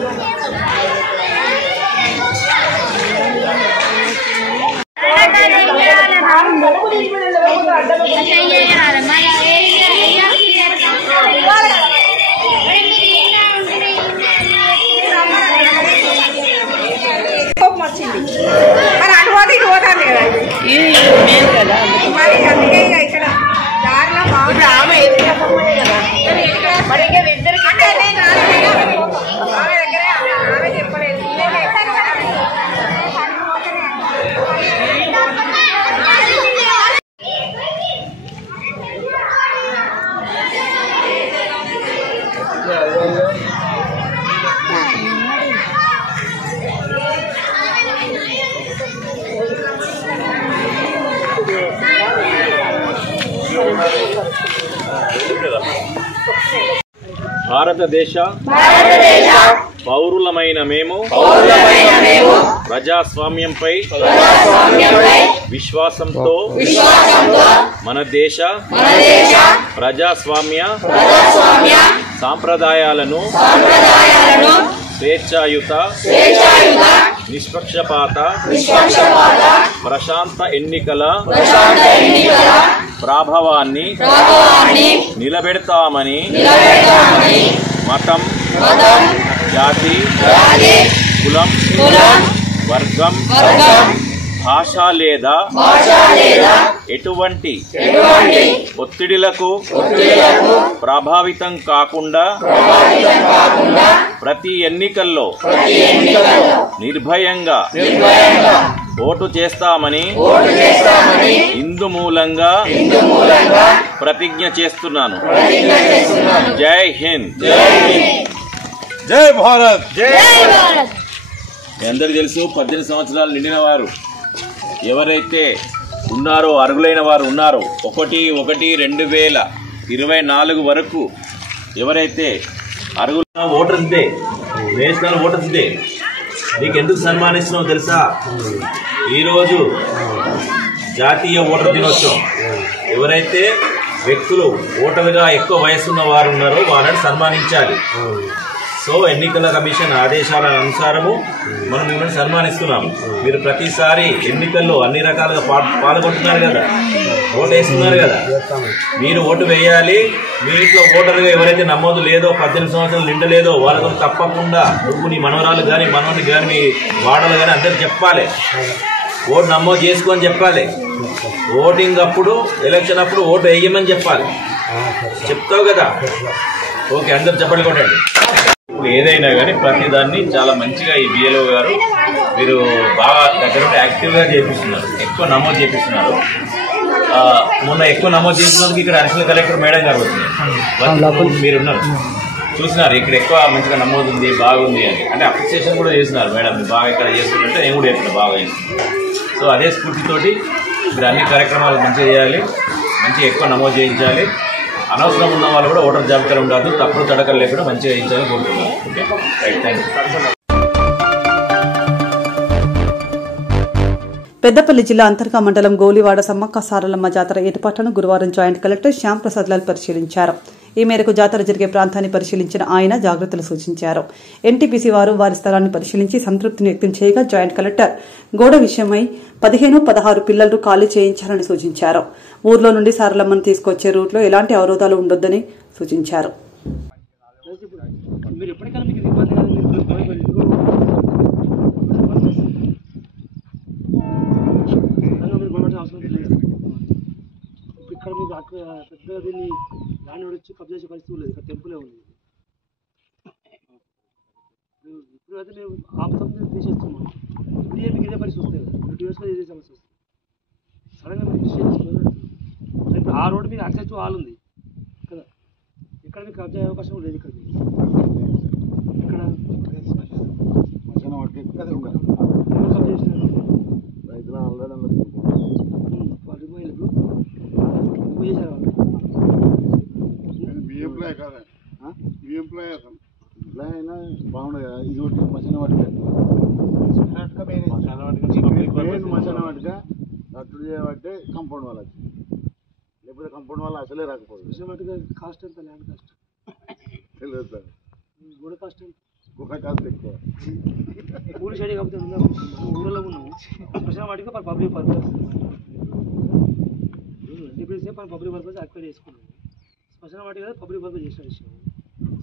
వచ్చింది మరి అనుభూతి ఇటు పోతాను కదా మరి అందుకే ఇక ఇక్కడ దారిలో బాగుంది ఆమె ఎదురుకపోయే కదా మరి ఇంకా ఇద్దరికి అంటే నేను ఆమె దగ్గరే ఆమె చెప్పలేదు భారతదేశ పౌరులమైన మేము ప్రజాస్వామ్యంపై విశ్వాసంతో మన దేశ ప్రజాస్వామ్య సాంప్రదాయాలను స్వేచ్ఛాయుత నిష్పక్షపాత ప్రశాంత ఎన్నికల ప్రభావాన్ని నిలబెడతామని మతం జాతి కులం వర్గం భాష లేదా ఎటువంటి ఒత్తిడిలకు ప్రభావితం కాకుండా ప్రతి ఎన్నికల్లో నిర్భయంగా ఓటు చేస్తామని ఇందు మూలంగా ప్రతిజ్ఞ చేస్తున్నాను. జై హింద్. జై భారత్. మీ అందరికీ తెలుసు 18 సంవత్సరాలు నిండిన వారు ఎవరైతే ఉన్నారో, అర్హులైన వారు ఉన్నారో, 1/1/2024 వరకు ఎవరైతే అర్హుల voters day, national voters day నీకు ఎందుకు సన్మానిస్తున్నావు తెలుసా? ఈరోజు జాతీయ ఓటర్ దినోత్సవం. ఎవరైతే వ్యక్తులు ఓటర్గా ఎక్కువ వయసున్న వారు ఉన్నారో వాళ్ళని సన్మానించాలి. సో ఎన్నికల కమిషన్ ఆదేశాల అనుసారము మనం మిమ్మల్ని సన్మానిస్తున్నాము. మీరు ప్రతిసారి ఎన్నికల్లో అన్ని రకాలుగా పాల్గొంటున్నారు కదా, ఓటు వేస్తున్నారు కదా, మీరు ఓటు వేయాలి. మీ ఇంట్లో ఓటర్గా ఎవరైతే నమోదు లేదో, 18 సంవత్సరాలు నిండలేదో వాళ్ళతో తప్పకుండా నువ్వు, నీ మనవరాలు కానీ మనవని కానీ మీ వాడలు కానీ అందరికి చెప్పాలి, ఓటు నమోదు చేసుకొని చెప్పాలి. ఓటింగ్ అప్పుడు, ఎలక్షన్ అప్పుడు ఓటు వేయమని చెప్పాలి. చెప్తావు కదా? ఓకే, అందరు చెప్పండి కొట్టండి. ఇప్పుడు ఏదైనా కానీ ప్రతిదాన్ని చాలా మంచిగా ఈ బిఎల్ఓ గారు మీరు బాగా దగ్గర యాక్టివ్గా చేపిస్తున్నారు, ఎక్కువ నమోదు చేపిస్తున్నారు. మొన్న ఎక్కువ నమోదు చేసినందుకు ఇక్కడ అడిషనల్ కలెక్టర్ మేడం గారు వచ్చినారు, మీరున్నారు, చూసినారు ఇక్కడ ఎక్కువ మంచిగా నమోదు ఉంది, బాగుంది అని. అంటే అప్రిసియేషన్ కూడా చేసినారు మేడం, బాగా ఇక్కడ చేస్తుంటే నేను కూడా చేస్తున్నా, బాగా చేస్తున్నాను. సో అదే స్ఫూర్తితోటి మీరు అన్ని కార్యక్రమాలు మంచిగా చేయాలి, మంచిగా ఎక్కువ నమోదు చేయించాలి. అనవసరం ఉన్న వాళ్ళు కూడా ఓటర్ జాబితాలో ఉండదు, తప్పుడు తడకలు లేకుండా మంచిగా చేయించాలని కోరుతున్నాను. Okay, right, thank you. Peddapalli జిల్లా అంతర్గా మండలం గోలివాడ సమ్మక్క సారలమ్మ జాతర ఏర్పాట్లను గురువారం జాయింట్ కలెక్టర్ శ్యామ్ ప్రసాద్ లాల్ పరిశీలించారు. ఈ మేరకు జాతర జరిగే ప్రాంతాన్ని పరిశీలించిన ఆయన జాగ్రత్తలు సూచించారు. ఎన్టీపీసీ వారు వారి స్థలాన్ని పరిశీలించి సంతృప్తిని వ్యక్తం చేయగా జాయింట్ కలెక్టర్ గోడ విషయమై 15-16 పిల్లలు ఖాళీ చేయించాలని సూచించారు. ఊర్లో నుండి సారలమ్మను తీసుకొచ్చే రూట్లో ఎలాంటి అవరోధాలు ఉండొద్దని సూచించారు. ఇక్కడ మీకు పెద్దగా దీన్ని ల్యాండ్ వచ్చి కబ్జా చేసే పరిస్థితి లేదు, ఇక్కడ టెంపులే ఉంది. ఇప్పుడు అయితే మేము ఆపుతాం, తీసేస్తున్నాం. ఇప్పుడు మీకు ఇదే పరిస్థితి వస్తాయి, 2 yearsలో ఇదే సమస్య వస్తుంది. సడన్గా మేము డిసిషన్ తీసుకున్నాం. ఇప్పుడు ఆ రోడ్డు మీకు యాక్సెస్ టు ఆల్ ఉంది కదా, ఇక్కడ మీకు కబ్జా అయ్యే అవకాశం లేదు. ఇక్కడ ఇక్కడ కబ్జా చేసిన బాగుండదు కదా. ఇది ఒకటి మసాలా వాటిక మసాలా వాటిక అట్లు చేయబట్టే కంపౌండ్ వాళ్ళకి, లేకపోతే కంపౌండ్ వాళ్ళు అసలే రాకపోతుంది. కాస్ట్ ఎంత ల్యాండ్ కాస్ట్ తెలియదు సార్. గోడ కాస్ట్ గుహ కాస్ట్ ఎక్కువ. ఊరు సైడ్ కాకపోతే ఊళ్ళో ఉన్నాము. స్పెషల్ వాటికి public purpose public purpose activate చేసుకున్నాము. స్పెషల్ వాటి కదా పబ్లిక్ పర్పస్ చేసిన విషయం.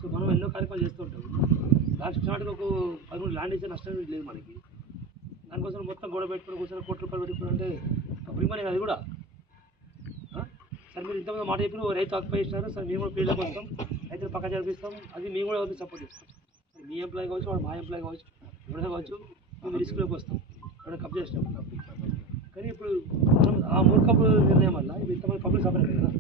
సో మనం ఎన్నో కార్యక్రమాలు చేస్తూ ఉంటాము. దాని స్పెషల్ వాటికి ఒక 13 ల్యాండ్ ఇచ్చే నష్టం లేదు మనకి. దానికోసం మొత్తం గోడ పెట్టుకుని కూర్చొని కోట్ల రూపాయలు పెట్టుకుంటే పబ్లిక్ మనీ అది కూడా. సార్ మీరు ఇంతమంది మాట చెప్పిన రైతు ఆక్యుపై చేసినారు సార్, మేము కూడా ఫీల్డ్లోకి వస్తాం, రైతులు పక్క జరిపిస్తాం, అది మేము కూడా సపోర్ట్ చేస్తాం. మీ ఎంప్లాయీ కావచ్చు, వాడు మా ఎంప్లాయీ కావచ్చు, ఎవరైనా కావచ్చు, మేము రిస్క్లోకి వస్తాం ఎవరైనా కప్ చేసినాం. కానీ ఇప్పుడు మనం ఆ మూర్ఖపు నిర్ణయం వల్ల ఇప్పుడు ఇంతమంది పబ్లిక్ సపరేట్ కదా.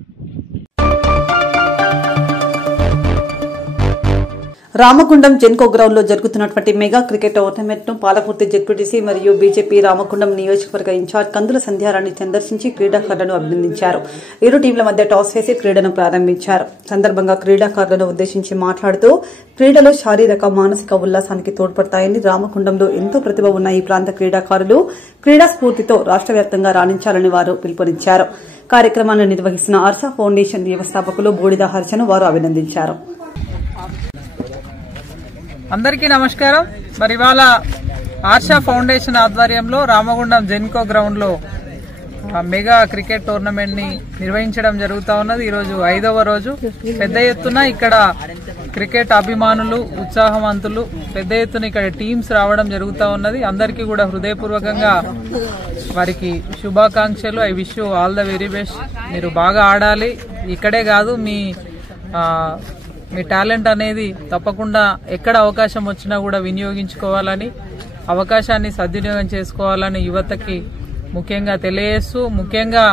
రామగుండం జెన్కో గ్రౌండ్ లో జరుగుతున్నటువంటి మెగా క్రికెట్ టోర్నమెంట్ ను పాలకుర్తి జెడ్పీటీసీ మరియు బీజేపీ రామగుండం నియోజకవర్గ ఇన్ఛార్జ్ కందుల సంధ్యారాణి సందర్శించి క్రీడాకారులను అభినందించారు. ఇరు టీంల మధ్య టాస్ వేసి క్రీడను ప్రారంభించారు. సందర్భంగా క్రీడాకారులను ఉద్దేశించి మాట్లాడుతూ క్రీడలు శారీరక మానసిక ఉల్లాసానికి తోడ్పడతాయని, రామగుండంలో ఎంతో ప్రతిభ ఉన్న ఈ ప్రాంత క్రీడాకారులు క్రీడా స్ఫూర్తితో రాష్ట వ్యాప్తంగా రాణించాలని వారు పిలుపునిచ్చారు. కార్యక్రమాన్ని నిర్వహిస్తున్న ఆర్షా ఫౌండేషన్ వ్యవస్థాపకులు బూడిద హర్షను వారు అభినందించారు. అందరికీ నమస్కారం. మరి ఇవాళ ఆర్షా ఫౌండేషన్ ఆధ్వర్యంలో రామగుండం జెన్కో గ్రౌండ్ లో మెగా క్రికెట్ టోర్నమెంట్ ని నిర్వహించడం జరుగుతా ఉన్నది. ఈరోజు 5వ రోజు. పెద్ద ఎత్తున ఇక్కడ క్రికెట్ అభిమానులు, ఉత్సాహవంతులు పెద్ద ఎత్తున ఇక్కడ టీమ్స్ రావడం జరుగుతా ఉన్నది. అందరికీ కూడా హృదయపూర్వకంగా వారికి శుభాకాంక్షలు. I wish you all the very best. మీరు బాగా ఆడాలి. ఇక్కడే కాదు, మీ టాలెంట్ అనేది తప్పకుండా ఎక్కడ అవకాశం వచ్చినా కూడా వినియోగించుకోవాలని, అవకాశాన్ని సద్వినియోగం చేసుకోవాలని యువతకి ముఖ్యంగా తెలియజేస్తూ, ముఖ్యంగా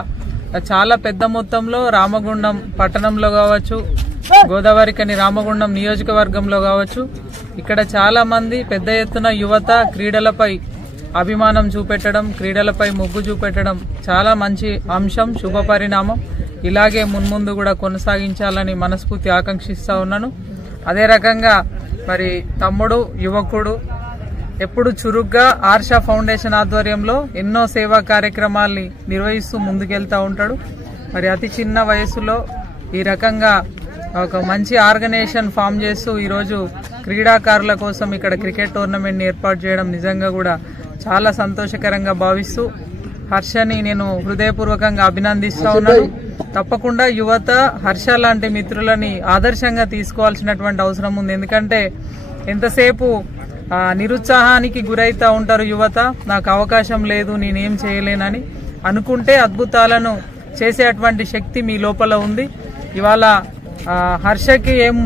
చాలా పెద్ద మొత్తంలో రామగుండం పట్టణంలో కావచ్చు, గోదావరికని రామగుండం నియోజకవర్గంలో కావచ్చు, ఇక్కడ చాలా మంది పెద్ద ఎత్తున యువత క్రీడలపై అభిమానం చూపెట్టడం, క్రీడలపై మొగ్గు చూపెట్టడం చాలా మంచి అంశం, శుభ పరిణామం. ఇలాగే మున్ముందు కూడా కొనసాగించాలని మనస్ఫూర్తి ఆకాంక్షిస్తా ఉన్నాను. అదే రకంగా మరి తమ్ముడు యువకుడు ఎప్పుడు చురుగ్గా ఆర్షా ఫౌండేషన్ ఆధ్వర్యంలో ఎన్నో సేవా కార్యక్రమాల్ని నిర్వహిస్తూ ముందుకెళ్తా ఉంటాడు. మరి అతి చిన్న వయసులో ఈ రకంగా ఒక మంచి ఆర్గనైజేషన్ ఫామ్ చేస్తూ ఈరోజు క్రీడాకారుల కోసం ఇక్కడ క్రికెట్ టోర్నమెంట్ ఏర్పాటు చేయడం నిజంగా కూడా చాలా సంతోషకరంగా భావిస్తూ హర్షని నేను హృదయపూర్వకంగా అభినందిస్తా ఉన్నాను. తప్పకుండా యువత హర్ష లాంటి మిత్రులని ఆదర్శంగా తీసుకోవాల్సినటువంటి అవసరం ఉంది. ఎందుకంటే ఎంతసేపు నిరుత్సాహానికి గురైతా ఉంటారు యువత. నాకు అవకాశం లేదు, నేనేం చేయలేనని అనుకుంటే అద్భుతాలను చేసేటువంటి శక్తి మీ లోపల ఉంది. ఇవాళ హర్షకి ఏం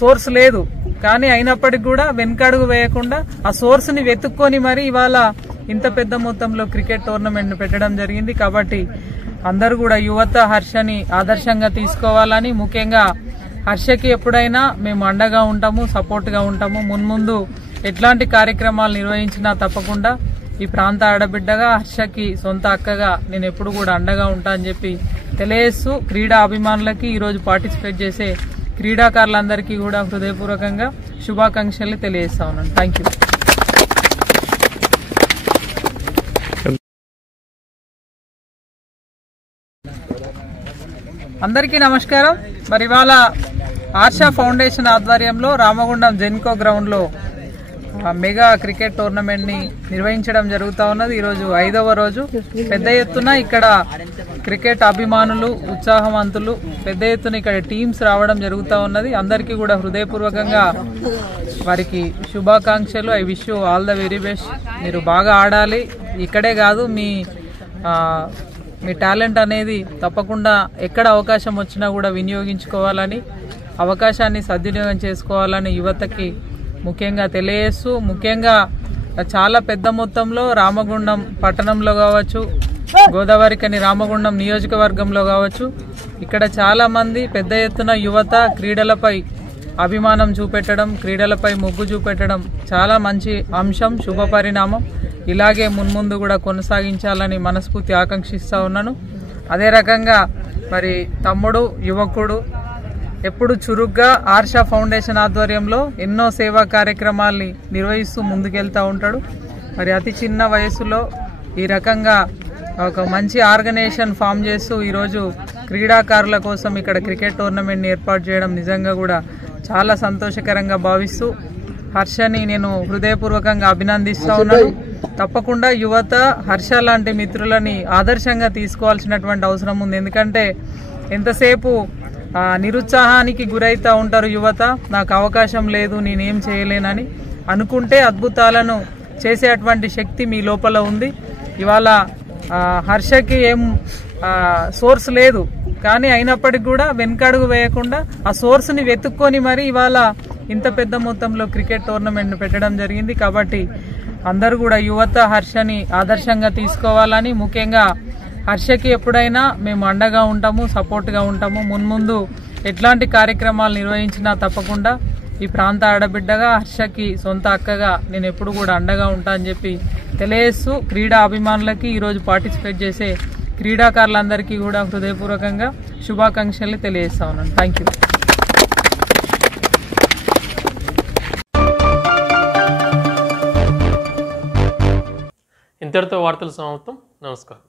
సోర్స్ లేదు, కానీ అయినప్పటికీ కూడా వెనకడుగు వేయకుండా ఆ సోర్స్ ని వెతుక్కొని మరి ఇవాళ ఇంత పెద్ద మొత్తంలో క్రికెట్ టోర్నమెంట్ పెట్టడం జరిగింది. కాబట్టి అందరూ కూడా యువత హర్షని ఆదర్శంగా తీసుకోవాలని, ముఖ్యంగా హర్షకి ఎప్పుడైనా మేము అండగా ఉంటాము, సపోర్ట్ గా ఉంటాము. మున్ముందు ఎట్లాంటి కార్యక్రమాలు నిర్వహించినా తప్పకుండా ఈ ప్రాంత ఆడబిడ్డగా హర్షకి సొంత అక్కగా నేను ఎప్పుడు కూడా అండగా ఉంటా అని చెప్పి తెలియజేస్తూ, క్రీడా అభిమానులకి ఈరోజు పార్టిసిపేట్ చేసే క్రీడాకారులందరికీ కూడా హృదయపూర్వకంగా శుభాకాంక్షలు తెలియజేస్తా ఉన్నాను. Thank you. అందరికీ నమస్కారం. మరి ఇవాళ ఆర్షా ఫౌండేషన్ ఆధ్వర్యంలో రామగుండం జెన్కో గ్రౌండ్ లో మెగా క్రికెట్ టోర్నమెంట్ ని నిర్వహించడం జరుగుతా ఉన్నది. ఈరోజు 5వ రోజు. పెద్ద ఎత్తున ఇక్కడ క్రికెట్ అభిమానులు, ఉత్సాహవంతులు పెద్ద ఎత్తున ఇక్కడ టీమ్స్ రావడం జరుగుతా ఉన్నది. అందరికీ కూడా హృదయపూర్వకంగా వారికి శుభాకాంక్షలు. I wish you all the very best. మీరు బాగా ఆడాలి. ఇక్కడే కాదు, మీ టాలెంట్ అనేది తప్పకుండా ఎక్కడ అవకాశం వచ్చినా కూడా వినియోగించుకోవాలని, అవకాశాన్ని సద్వినియోగం చేసుకోవాలని యువతకి ముఖ్యంగా తెలియజేస్తూ, ముఖ్యంగా చాలా పెద్ద మొత్తంలో రామగుండం పట్టణంలో కావచ్చు, గోదావరికని రామగుండం నియోజకవర్గంలో కావచ్చు, ఇక్కడ చాలా మంది పెద్ద ఎత్తున యువత క్రీడలపై అభిమానం చూపెట్టడం, క్రీడలపై మొగ్గు చూపెట్టడం చాలా మంచి అంశం, శుభ పరిణామం. ఇలాగే మున్ముందు కూడా కొనసాగించాలని మనస్ఫూర్తి ఆకాంక్షిస్తా ఉన్నాను. అదే రకంగా మరి తమ్ముడు యువకుడు ఎప్పుడు చురుగ్గా ఆర్షా ఫౌండేషన్ ఆధ్వర్యంలో ఎన్నో సేవా కార్యక్రమాల్ని నిర్వహిస్తూ ముందుకెళ్తూ ఉంటాడు. మరి అతి చిన్న వయసులో ఈ రకంగా ఒక మంచి ఆర్గనైజేషన్ ఫామ్ చేస్తూ ఈరోజు క్రీడాకారుల కోసం ఇక్కడ క్రికెట్ టోర్నమెంట్ని ఏర్పాటు చేయడం నిజంగా కూడా చాలా సంతోషకరంగా భావిస్తూ హర్షని నేను హృదయపూర్వకంగా అభినందిస్తూ ఉన్నాను. తప్పకుండా యువత హర్ష లాంటి మిత్రులని ఆదర్శంగా తీసుకోవాల్సినటువంటి అవసరం ఉంది. ఎందుకంటే ఎంతసేపు నిరుత్సాహానికి గురైతూ ఉంటారు యువత. నాకు అవకాశం లేదు, నేనేం చేయలేనని అనుకుంటే అద్భుతాలను చేసేటువంటి శక్తి మీ లోపల ఉంది. ఇవాళ హర్షకి ఏం సోర్స్ లేదు, కానీ అయినప్పటికీ కూడా వెనకడుగు వేయకుండా ఆ సోర్స్ని వెతుక్కొని మరి ఇవాళ ఇంత పెద్ద మొత్తంలో క్రికెట్ టోర్నమెంట్ పెట్టడం జరిగింది. కాబట్టి అందరూ కూడా యువత హర్షని ఆదర్శంగా తీసుకోవాలని, ముఖ్యంగా హర్షకి ఎప్పుడైనా మేము అండగా ఉంటాము, సపోర్ట్గా ఉంటాము. మున్ముందు ఎట్లాంటి కార్యక్రమాలు నిర్వహించినా తప్పకుండా ఈ ప్రాంత ఆడబిడ్డగా హర్షకి సొంత అక్కగా నేను ఎప్పుడు కూడా అండగా ఉంటా అని చెప్పి తెలియజేస్తూ క్రీడా అభిమానులకి ఈరోజు పార్టిసిపేట్ చేసే క్రీడాకారులందరికీ కూడా హృదయపూర్వకంగా శుభాకాంక్షలు తెలియజేస్తా ఉన్నాను. Thank you. ఇంతటితో వార్తలు సమాప్తం. నమస్కారం.